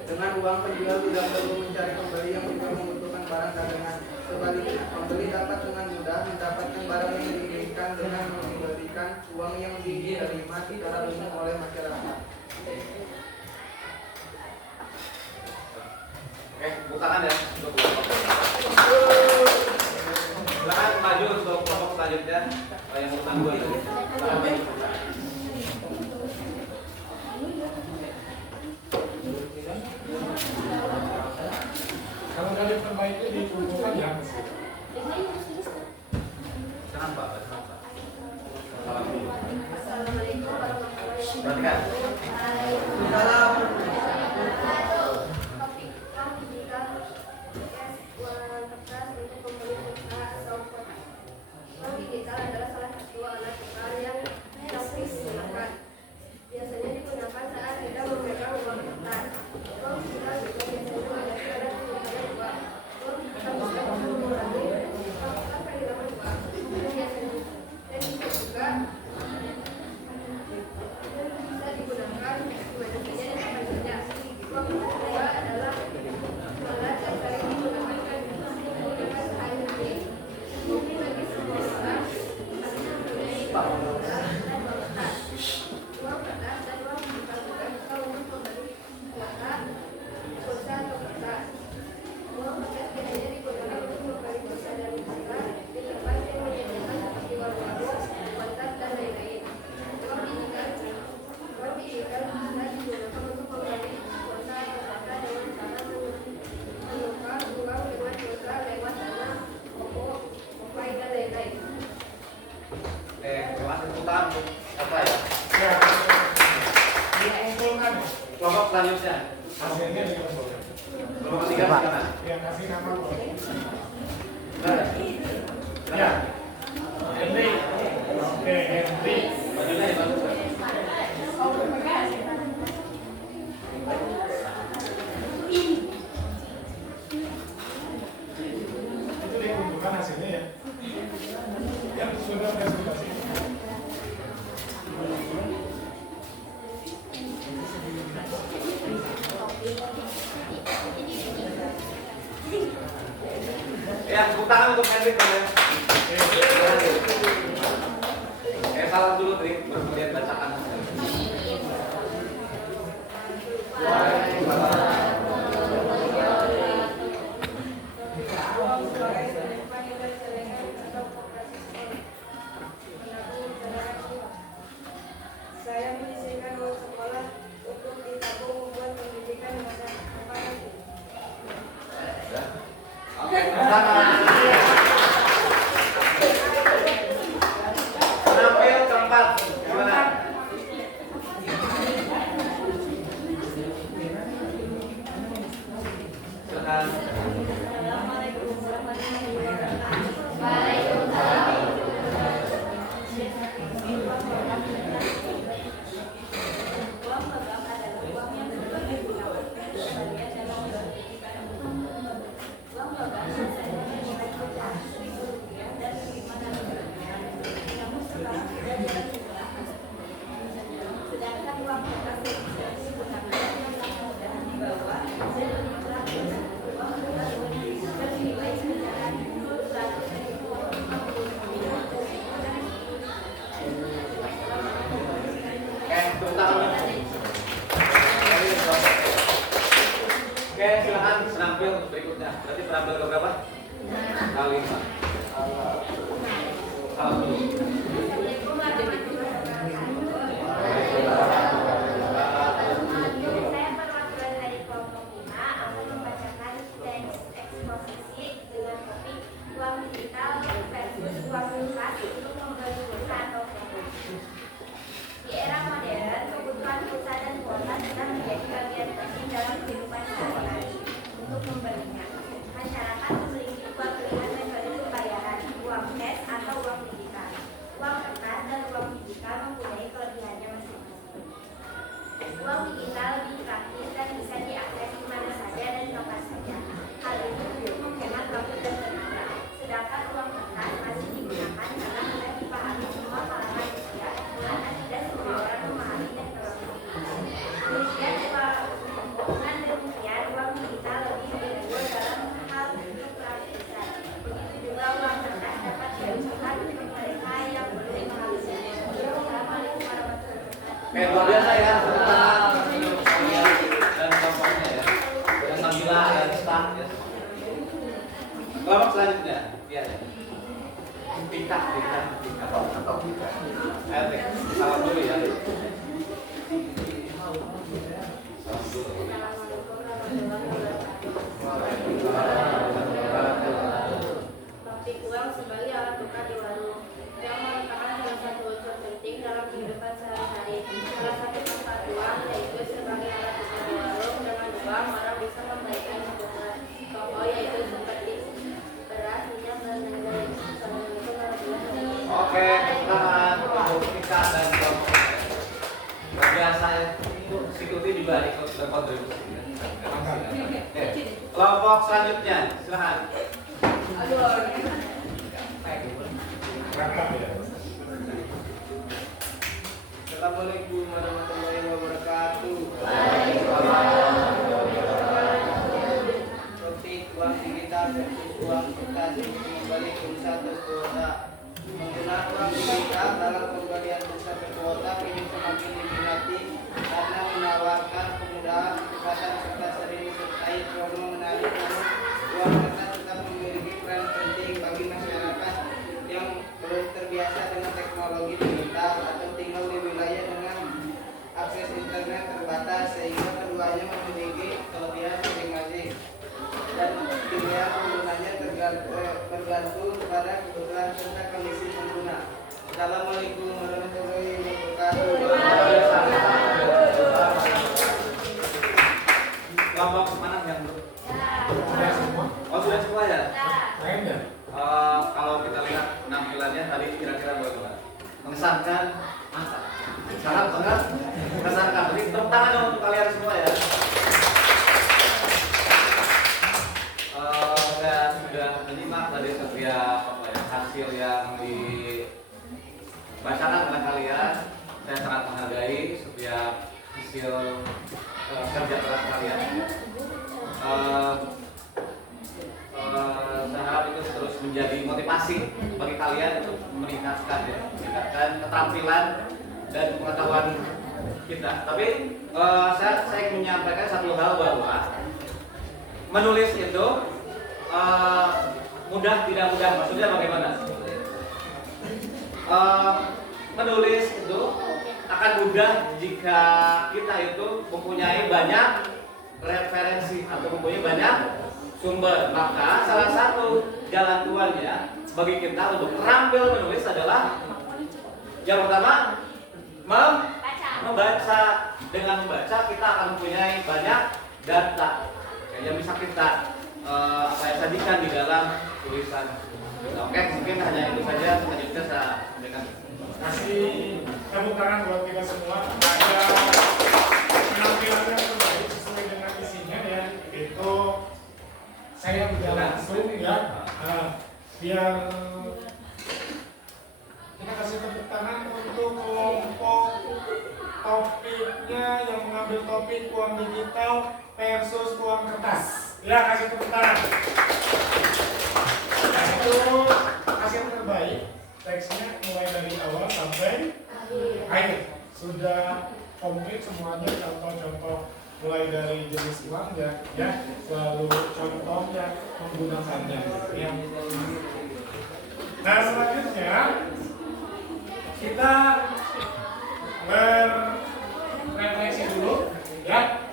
Dengan uang penjual tidak perlu mencari pembeli yang juga membutuhkan barang dagangan. Sebaliknya, pembeli dapat dengan mudah mendapatkan barang yang diinginkan dengan memberikan uang yang diterima secara umum oleh masyarakat. Oke, bukakan ya untuk kelompok. Silakan maju untuk kelompok selanjutnya. Yang urutan 2 tadi. Silakan maju. itu dikumpulkan ya. Senang Pak, senang Pak. Assalamualaikum warahmatullahi wabarakatuh. Perhatikan. Topik pendidikan uang kertas untuk pembeli pulsa atau kotak. Uang digital adalah salah satu alat tukar yang praktis digunakan. Biasanya digunakan saat kita memegang uang kertas. Uang digital juga biasanya memiliki alat pengukuran uang. Uang digital bisa mengurangi faktor kehilangan uang. Dan bisa juga bisa digunakan di mana saja dan kapan saja. Uang kedua adalah alat yang sering digunakan sehari-hari. Mungkin bagi semua orang pasti mempunyai penggunaan dan uang kertas. Uang kertas dan uang digital juga bisa untuk membeli kuota, pulsa atau kertas. Uang kertas biasanya digunakan untuk membeli pulsa dan pulsa di tempat yang menyediakan seperti warung-warung, WhatsApp dan lain-lain. Uang digital bisa digunakan untuk membeli kuota atau kertas dengan cara menukar uang dengan pulsa lewat dana, OVO, OVAI dan lain-lain. Terima kasih Sultan untuk apa ya? Ya, dikumpulkan. Kelompok selanjutnya. Hasilnya dikumpulkan. Kelompok ketiga silakan. Ya, kasih nama boleh. Nah, Ya, Henry. Oke, Henry. bajunya dibantu. Itu dikumpulkan hasilnya ya. Ya, sudah kasih. Ya, tepuk tangan untuk Hendrik ya. Salam dulu Trik, baru kemudian bacakan. Saya menyisihkan uang sekolah untuk ditabung membuat pendidikan masa depan nanti. Oke, tepuk tangan. Penampil keempat, gimana? Silakan. Uang logam adalah uang yang belum digunakan sebagian dalam pendidikan umum. Uang logam biasanya bernilai pecahan Rp1.000 dan Rp5.000. Namun sekarang sudah tidak digunakan seperti itu. Sedangkan uang kertas yang bisa digunakan dengan mudah dibawa dan menukar dengan uang kertas bernilai pecahan Rp100.000. Oke, tepuk tangan. Oke, silakan penampil untuk berikutnya. Berarti penampil ke berapa? Kali 5. Salam dulu. Saya perwakilan dari kelompok 5 akan membacakan teks eksposisi dengan topik uang digital versus uang kertas untuk membeli pulsa atau kuota. Di era modern, kebutuhan pulsa dan kuota sudah menjadi bagian penting dalam kehidupan sehari-hari. Untuk membelinya, masyarakat memiliki dua pilihan metode pembayaran, uang cash atau uang digital. Uang kertas dan uang digital mempunyai kelebihannya masing-masing. Uang digital lebih praktis dan bisa diakses di mana saja dan kapan saja. Hal ini untuk menghemat waktu dan tenaga. Sedangkan uang kertas masih digunakan karena mudah dipahami semua kalangan usia, karena tidak semua orang memahami teknologi. Dengan demikian, uang digital lebih unggul dalam hal kepraktisan. Begitu juga uang kertas dapat digunakan untuk mereka yang belum menghasilkan. Assalamualaikum warahmatullahi wabarakatuh. Oke, luar biasa ya. Tepuk tangan untuk kalian dan kelompoknya ya. Dan Nabila dan Stan ya. Kelompok selanjutnya, ya. Tingkat. Ayo, Tik. Salam dulu ya. Salam dulu. Assalamualaikum warahmatullahi wabarakatuh. juga ikut berkontribusi. Oke, kelompok selanjutnya, silakan. Rangkap ya. Assalamualaikum warahmatullahi wabarakatuh. Topik uang digital versus uang kertas kembali pulsa atau kuota. Menggunakan uang digital dalam pembelian pulsa atau kuota kini semakin diminati karena menawarkan kemudahan, kecepatan serta sering disertai promo menarik. Namun uang kertas tetap memiliki peran penting bagi masyarakat yang belum terbiasa dengan teknologi digital atau tinggal di wilayah dengan akses internet terbatas, sehingga keduanya memiliki kelebihan masing-masing dan pilihan penggunanya tergantung pada kebutuhan serta kondisi pengguna. Assalamualaikum warahmatullahi wabarakatuh. Kelompok mana yang belum? Sudah semua? Oh sudah semua ya? Lain ya? Kalau kita lihat penampilannya tadi kira-kira bagaimana? Mengesankan, mantap. Sangat banget, mengesankan. Jadi tepuk tangan dong untuk kalian semua ya. Saya sudah menyimak dari setiap hasil yang dibacakan oleh kalian. Saya sangat menghargai setiap hasil kerja keras kalian. Saya harap itu terus menjadi motivasi bagi kalian untuk meningkatkan keterampilan dan pengetahuan kita. Tapi saya ingin menyampaikan satu hal bahwa menulis itu mudah tidak mudah. Maksudnya bagaimana? Menulis itu akan mudah jika kita itu mempunyai banyak referensi atau mempunyai banyak sumber. Maka salah satu jalan keluarnya bagi kita untuk terampil menulis adalah yang pertama membaca. Dengan membaca kita akan mempunyai banyak data yang bisa kita sajikan di dalam tulisan. Oke, mungkin hanya itu saja. Selanjutnya saya sampaikan. Kasih tepuk tangan buat kita semua. Ada penampilan yang terbaik sesuai dengan isinya ya. Itu saya tidak langsung ya. Biar kita kasih tepuk tangan untuk kelompok topiknya yang mengambil topik uang digital versus uang kertas. Ya, kasih tepuk tangan. Nah, itu hasil terbaik. Teksnya mulai dari awal sampai akhir sudah komplit semuanya, contoh-contoh mulai dari jenis uang ya, lalu contohnya menggunakannya ya. Nah, selanjutnya kita berefleksi dulu ya,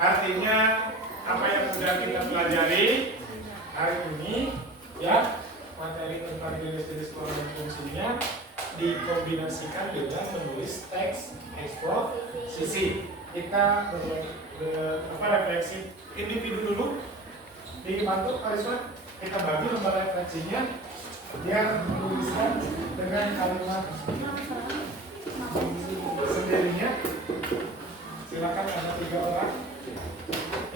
artinya apa yang sudah kita pelajari hari ini ya, materi tentang jenis-jenis uang dan fungsinya dikombinasikan dengan menulis teks eksposisi. Kita refleksi individu dulu, dibantu Karisma, kita bagi lembar refleksinya, dia menuliskan dengan kalimat sendirinya. Silakan, ada 3 orang.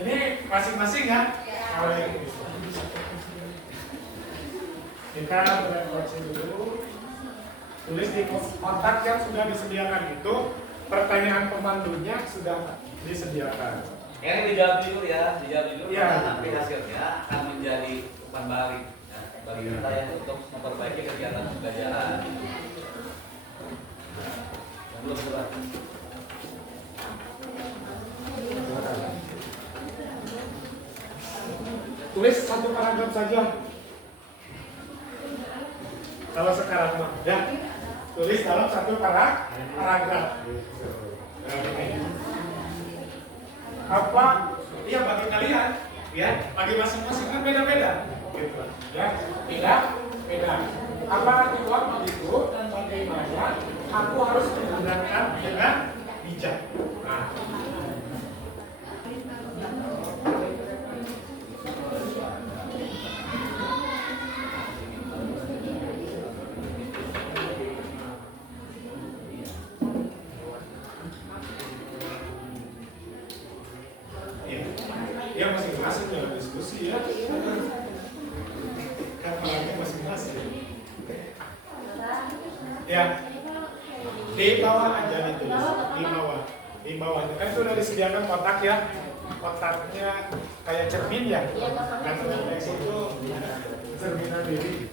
Ini masing-masing ya. Kita berefleksi dulu, tulis di kotak yang sudah disediakan itu, pertanyaan pemandunya sudah disediakan. Ini dijawab dulu ya, Ya. Nanti hasilnya akan menjadi umpan balik ya, bagi kita ya untuk memperbaiki kegiatan pembelajaran. Belum berat. Tulis 1 paragraf saja. Kalau sekarang mah, ya, tulis dalam 1 paragraf. Apa? Iya, bagi kalian, ya, bagi masing-masing kan beda-beda, gitu, ya, beda. Apa arti uang begitu dan bagaimana aku harus menggunakan dengan bijak. Nah. masing-masing dalam diskusi ya. Kapalnya masing-masing. Ya, di bawah aja ditulis, di bawah. Kan sudah disediakan kotak ya, kotaknya kayak cermin ya. Kan teks itu cerminan diri.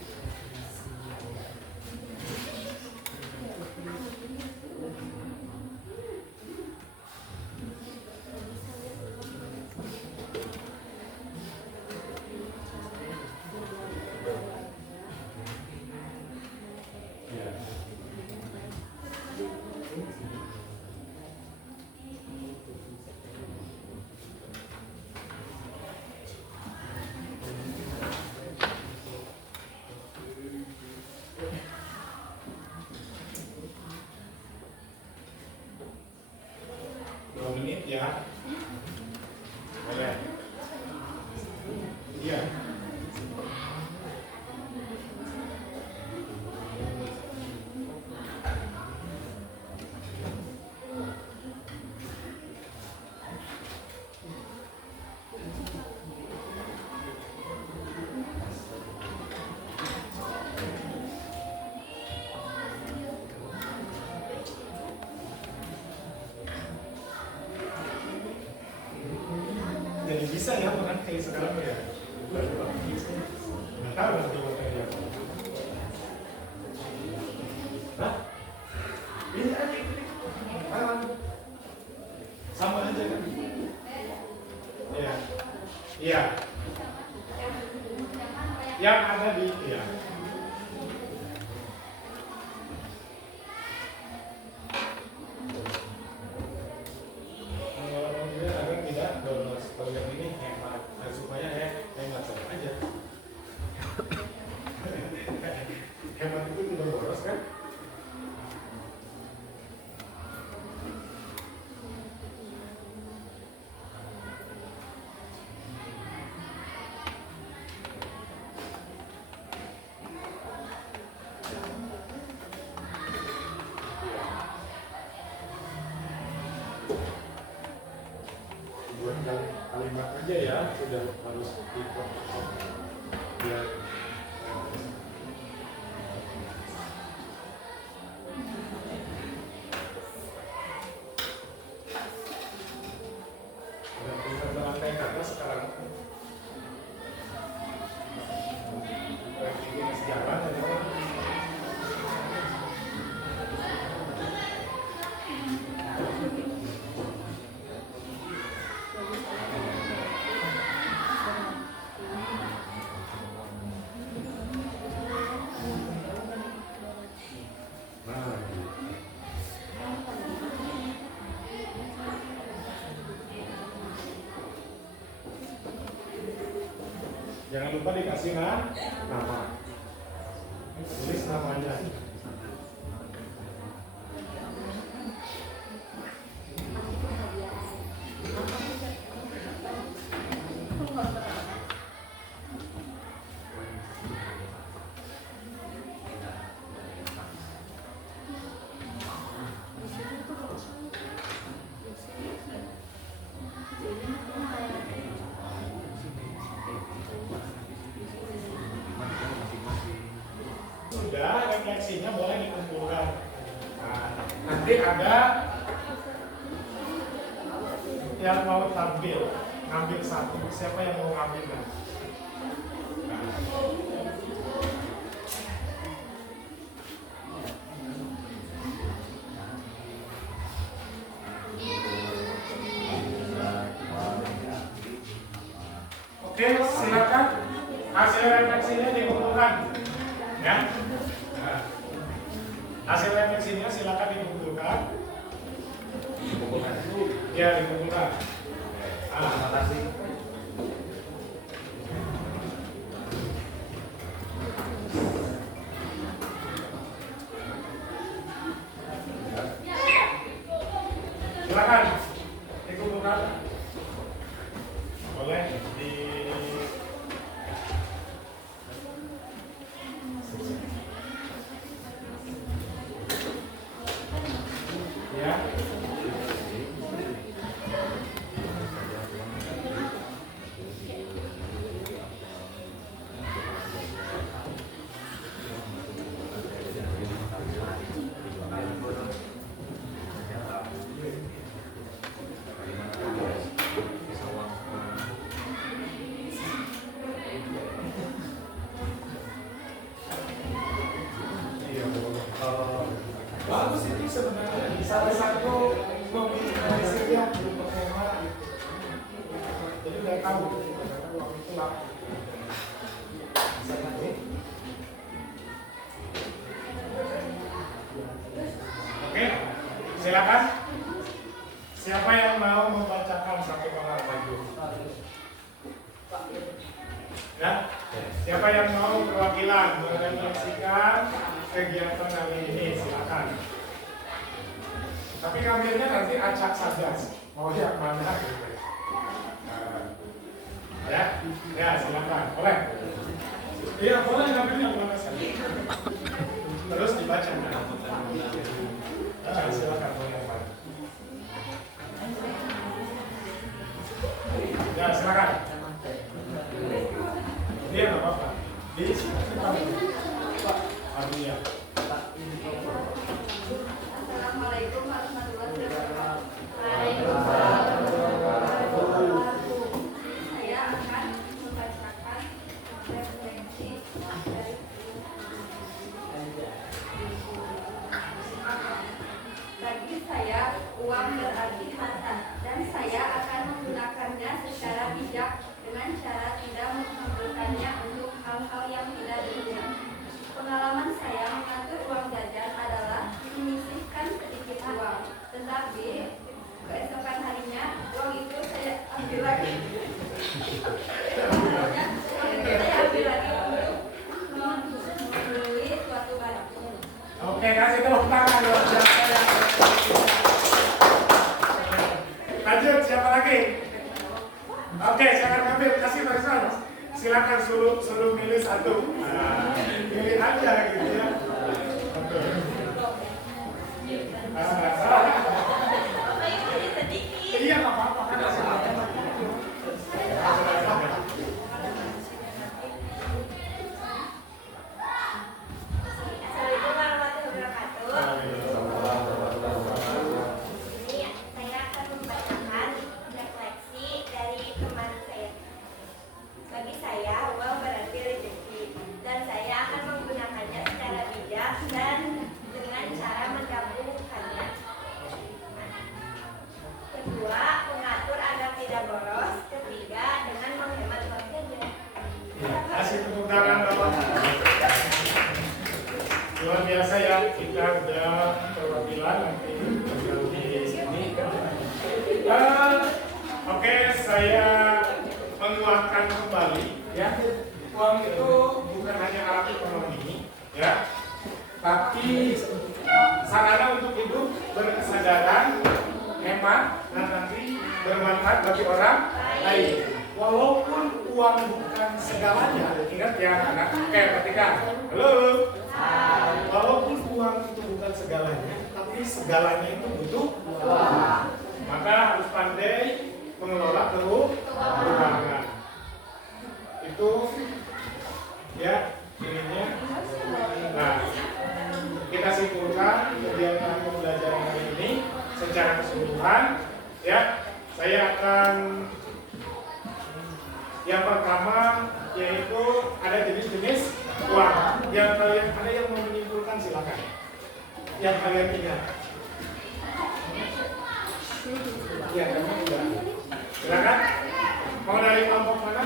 Ya, boleh. Iya. Jadi bisa ya makan kayak sekarang ya. Nggak tahu nanti makannya apa. Hah? Ini aja. Sama aja kan? Iya. Iya. Yang ada di ya. Hemat itu tidak boros kan? Buat kalimat aja ya, sudah harus ikut biar sekarang jalan jangan lupa dikasih nama. Tulis namanya. Sudah, refleksinya boleh dikumpulkan. Nah, nanti ada yang mau tampil, ngambil satu. Siapa yang mau ngambil? Nah. Oke, silakan hasil refleksinya dikumpulkan. Ya. Nah, hasil refleksinya silakan dikumpulkan. Ya, dikumpulkan. Terima kasih. Silakan dikumpulkan. Boleh di ya. sebenarnya salah satu meminimalisirnya untuk hemat gitu. Jadi udah tahu ternyata uang itu apa. Bisa gitu. Oke, silakan. Siapa yang mau membacakan satu orang maju? Ya, siapa yang mau perwakilan menginstruksikan kegiatan hari ini? Silakan. Tapi ngambilnya nanti acak saja, mau yang mana gitu. Ya, silakan. Boleh? Iya, boleh ngambil yang mana saja. Terus dibaca. Silakan boleh yang mana. Ya, silakan. Dia nggak apa-apa. Di sini Pak Ardia. Assalamualaikum warahmatullahi wabarakatuh. Saya akan membacakan referensi dari bagi saya uang berarti harta dan saya akan menggunakannya secara bijak dengan cara tidak menggunakannya untuk hal-hal yang tidak diinginkan. Pengalaman saya mengatur uang jajan adalah menyisihkan sedikit uang, tetapi keesokan harinya uang itu saya ambil lagi. Saya ambil lagi untuk membeli suatu barang. Oke, kasih tepuk tangan luar biasa yang lanjut, siapa lagi? Oke, jangan ngambil, kasih Marisol. Silakan suruh milih satu. Nah, pilih aja gitu ya. Iya, nggak apa-apa kan. Assalamualaikum warahmatullahi wabarakatuh. Ini saya akan membacakan refleksi dari teman saya. Bagi saya, uang berarti rezeki, dan saya akan menggunakannya secara bijak dan dengan cara menggabungkannya. Kedua, mengatur agar tidak boros. Ketiga, dengan menghemat uang jajan. Kasih tepuk tangan dong. Luar biasa ya, kita udah perwakilan nanti tinggal di sini. Oke, saya menguatkan kembali ya, uang itu bukan hanya alat ekonomi ya, tapi sarana untuk hidup berkesadaran, hemat, dan nanti bermanfaat bagi orang lain. Walaupun uang bukan segalanya, ingat ya anak, perhatikan. Halo. Walaupun uang itu bukan segalanya, tapi segalanya itu butuh uang. Maka harus pandai mengelola keuangan. Itu ya ininya. Nah, kita simpulkan kegiatan pembelajaran hari ini secara keseluruhan. Ya, saya akan yang pertama yaitu ada jenis-jenis uang. Yang kalian ada yang mau menyimpulkan silakan. Yang kalian ingat. Ya, kamu juga. Silakan. Mau dari kelompok mana?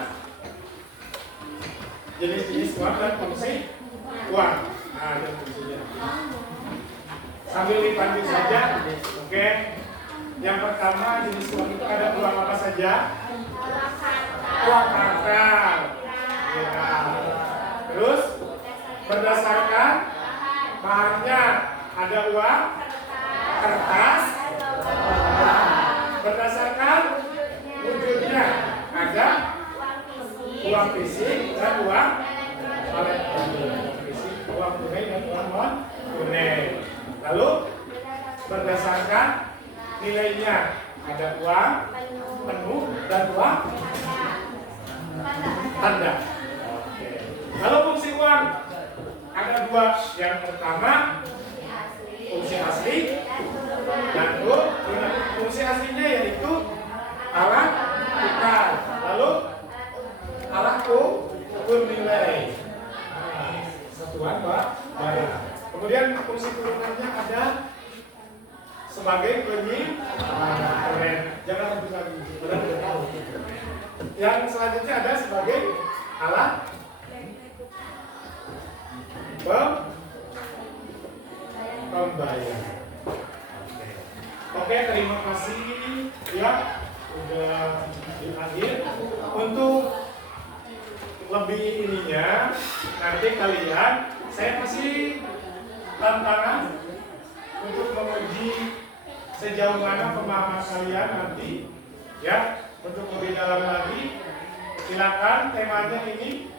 Jenis-jenis uang dan fungsi uang. Nah, ada fungsinya. Sambil dipanggil saja. Oke. Yang pertama jenis uang itu ada uang apa saja? Uang kartal. Ya. Terus berdasarkan bahannya ada uang kertas. Berdasarkan wujudnya ada uang fisik dan uang elektronik. Uang tunai dan uang non tunai. Lalu berdasarkan nilainya ada uang penuh dan uang tanda. Lalu fungsi uang ada dua. Yang pertama fungsi asli dan fungsi aslinya yaitu alat tukar. Lalu alat ukur nilai. Satuan barang. Kemudian fungsi turunannya ada Yang selanjutnya ada sebagai alat pembayar. Oke, terima kasih ya udah dihadir. Untuk lebih ininya nanti kalian saya kasih tantangan untuk menguji sejauh mana pemahaman kalian nanti ya. Untuk lebih dalam lagi silakan temanya ini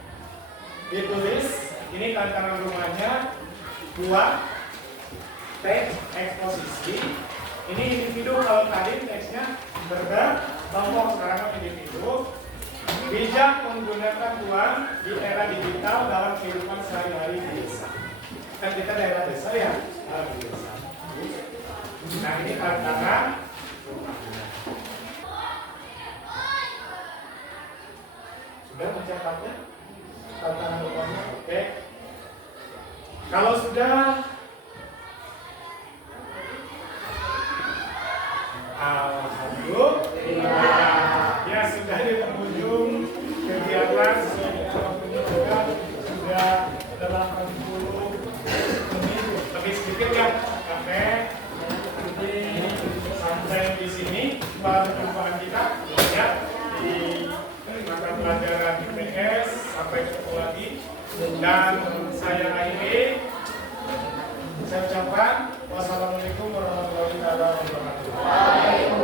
ditulis. Ini tantangan rumahnya, buat teks eksposisi. Ini individu, kalau tadi teksnya berkelompok, sekarang individu. Bijak menggunakan uang di era digital dalam kehidupan sehari-hari di desa. Kan kita daerah desa ya, di desa. Nah ini tantangan. Sudah mencatatnya? Tantangan rumahnya, oke. Kalau sudah, alhamdulillah. Ya sudah di penghujung kegiatan sesuai dengan waktunya juga sudah 80 menit lebih sedikit ya. Oke. Nanti sampai di sini perjumpaan kita ya di mata pelajaran IPS. Sampai ketemu lagi dan saya akhiri. Saya ucapkan wassalamualaikum warahmatullahi wabarakatuh.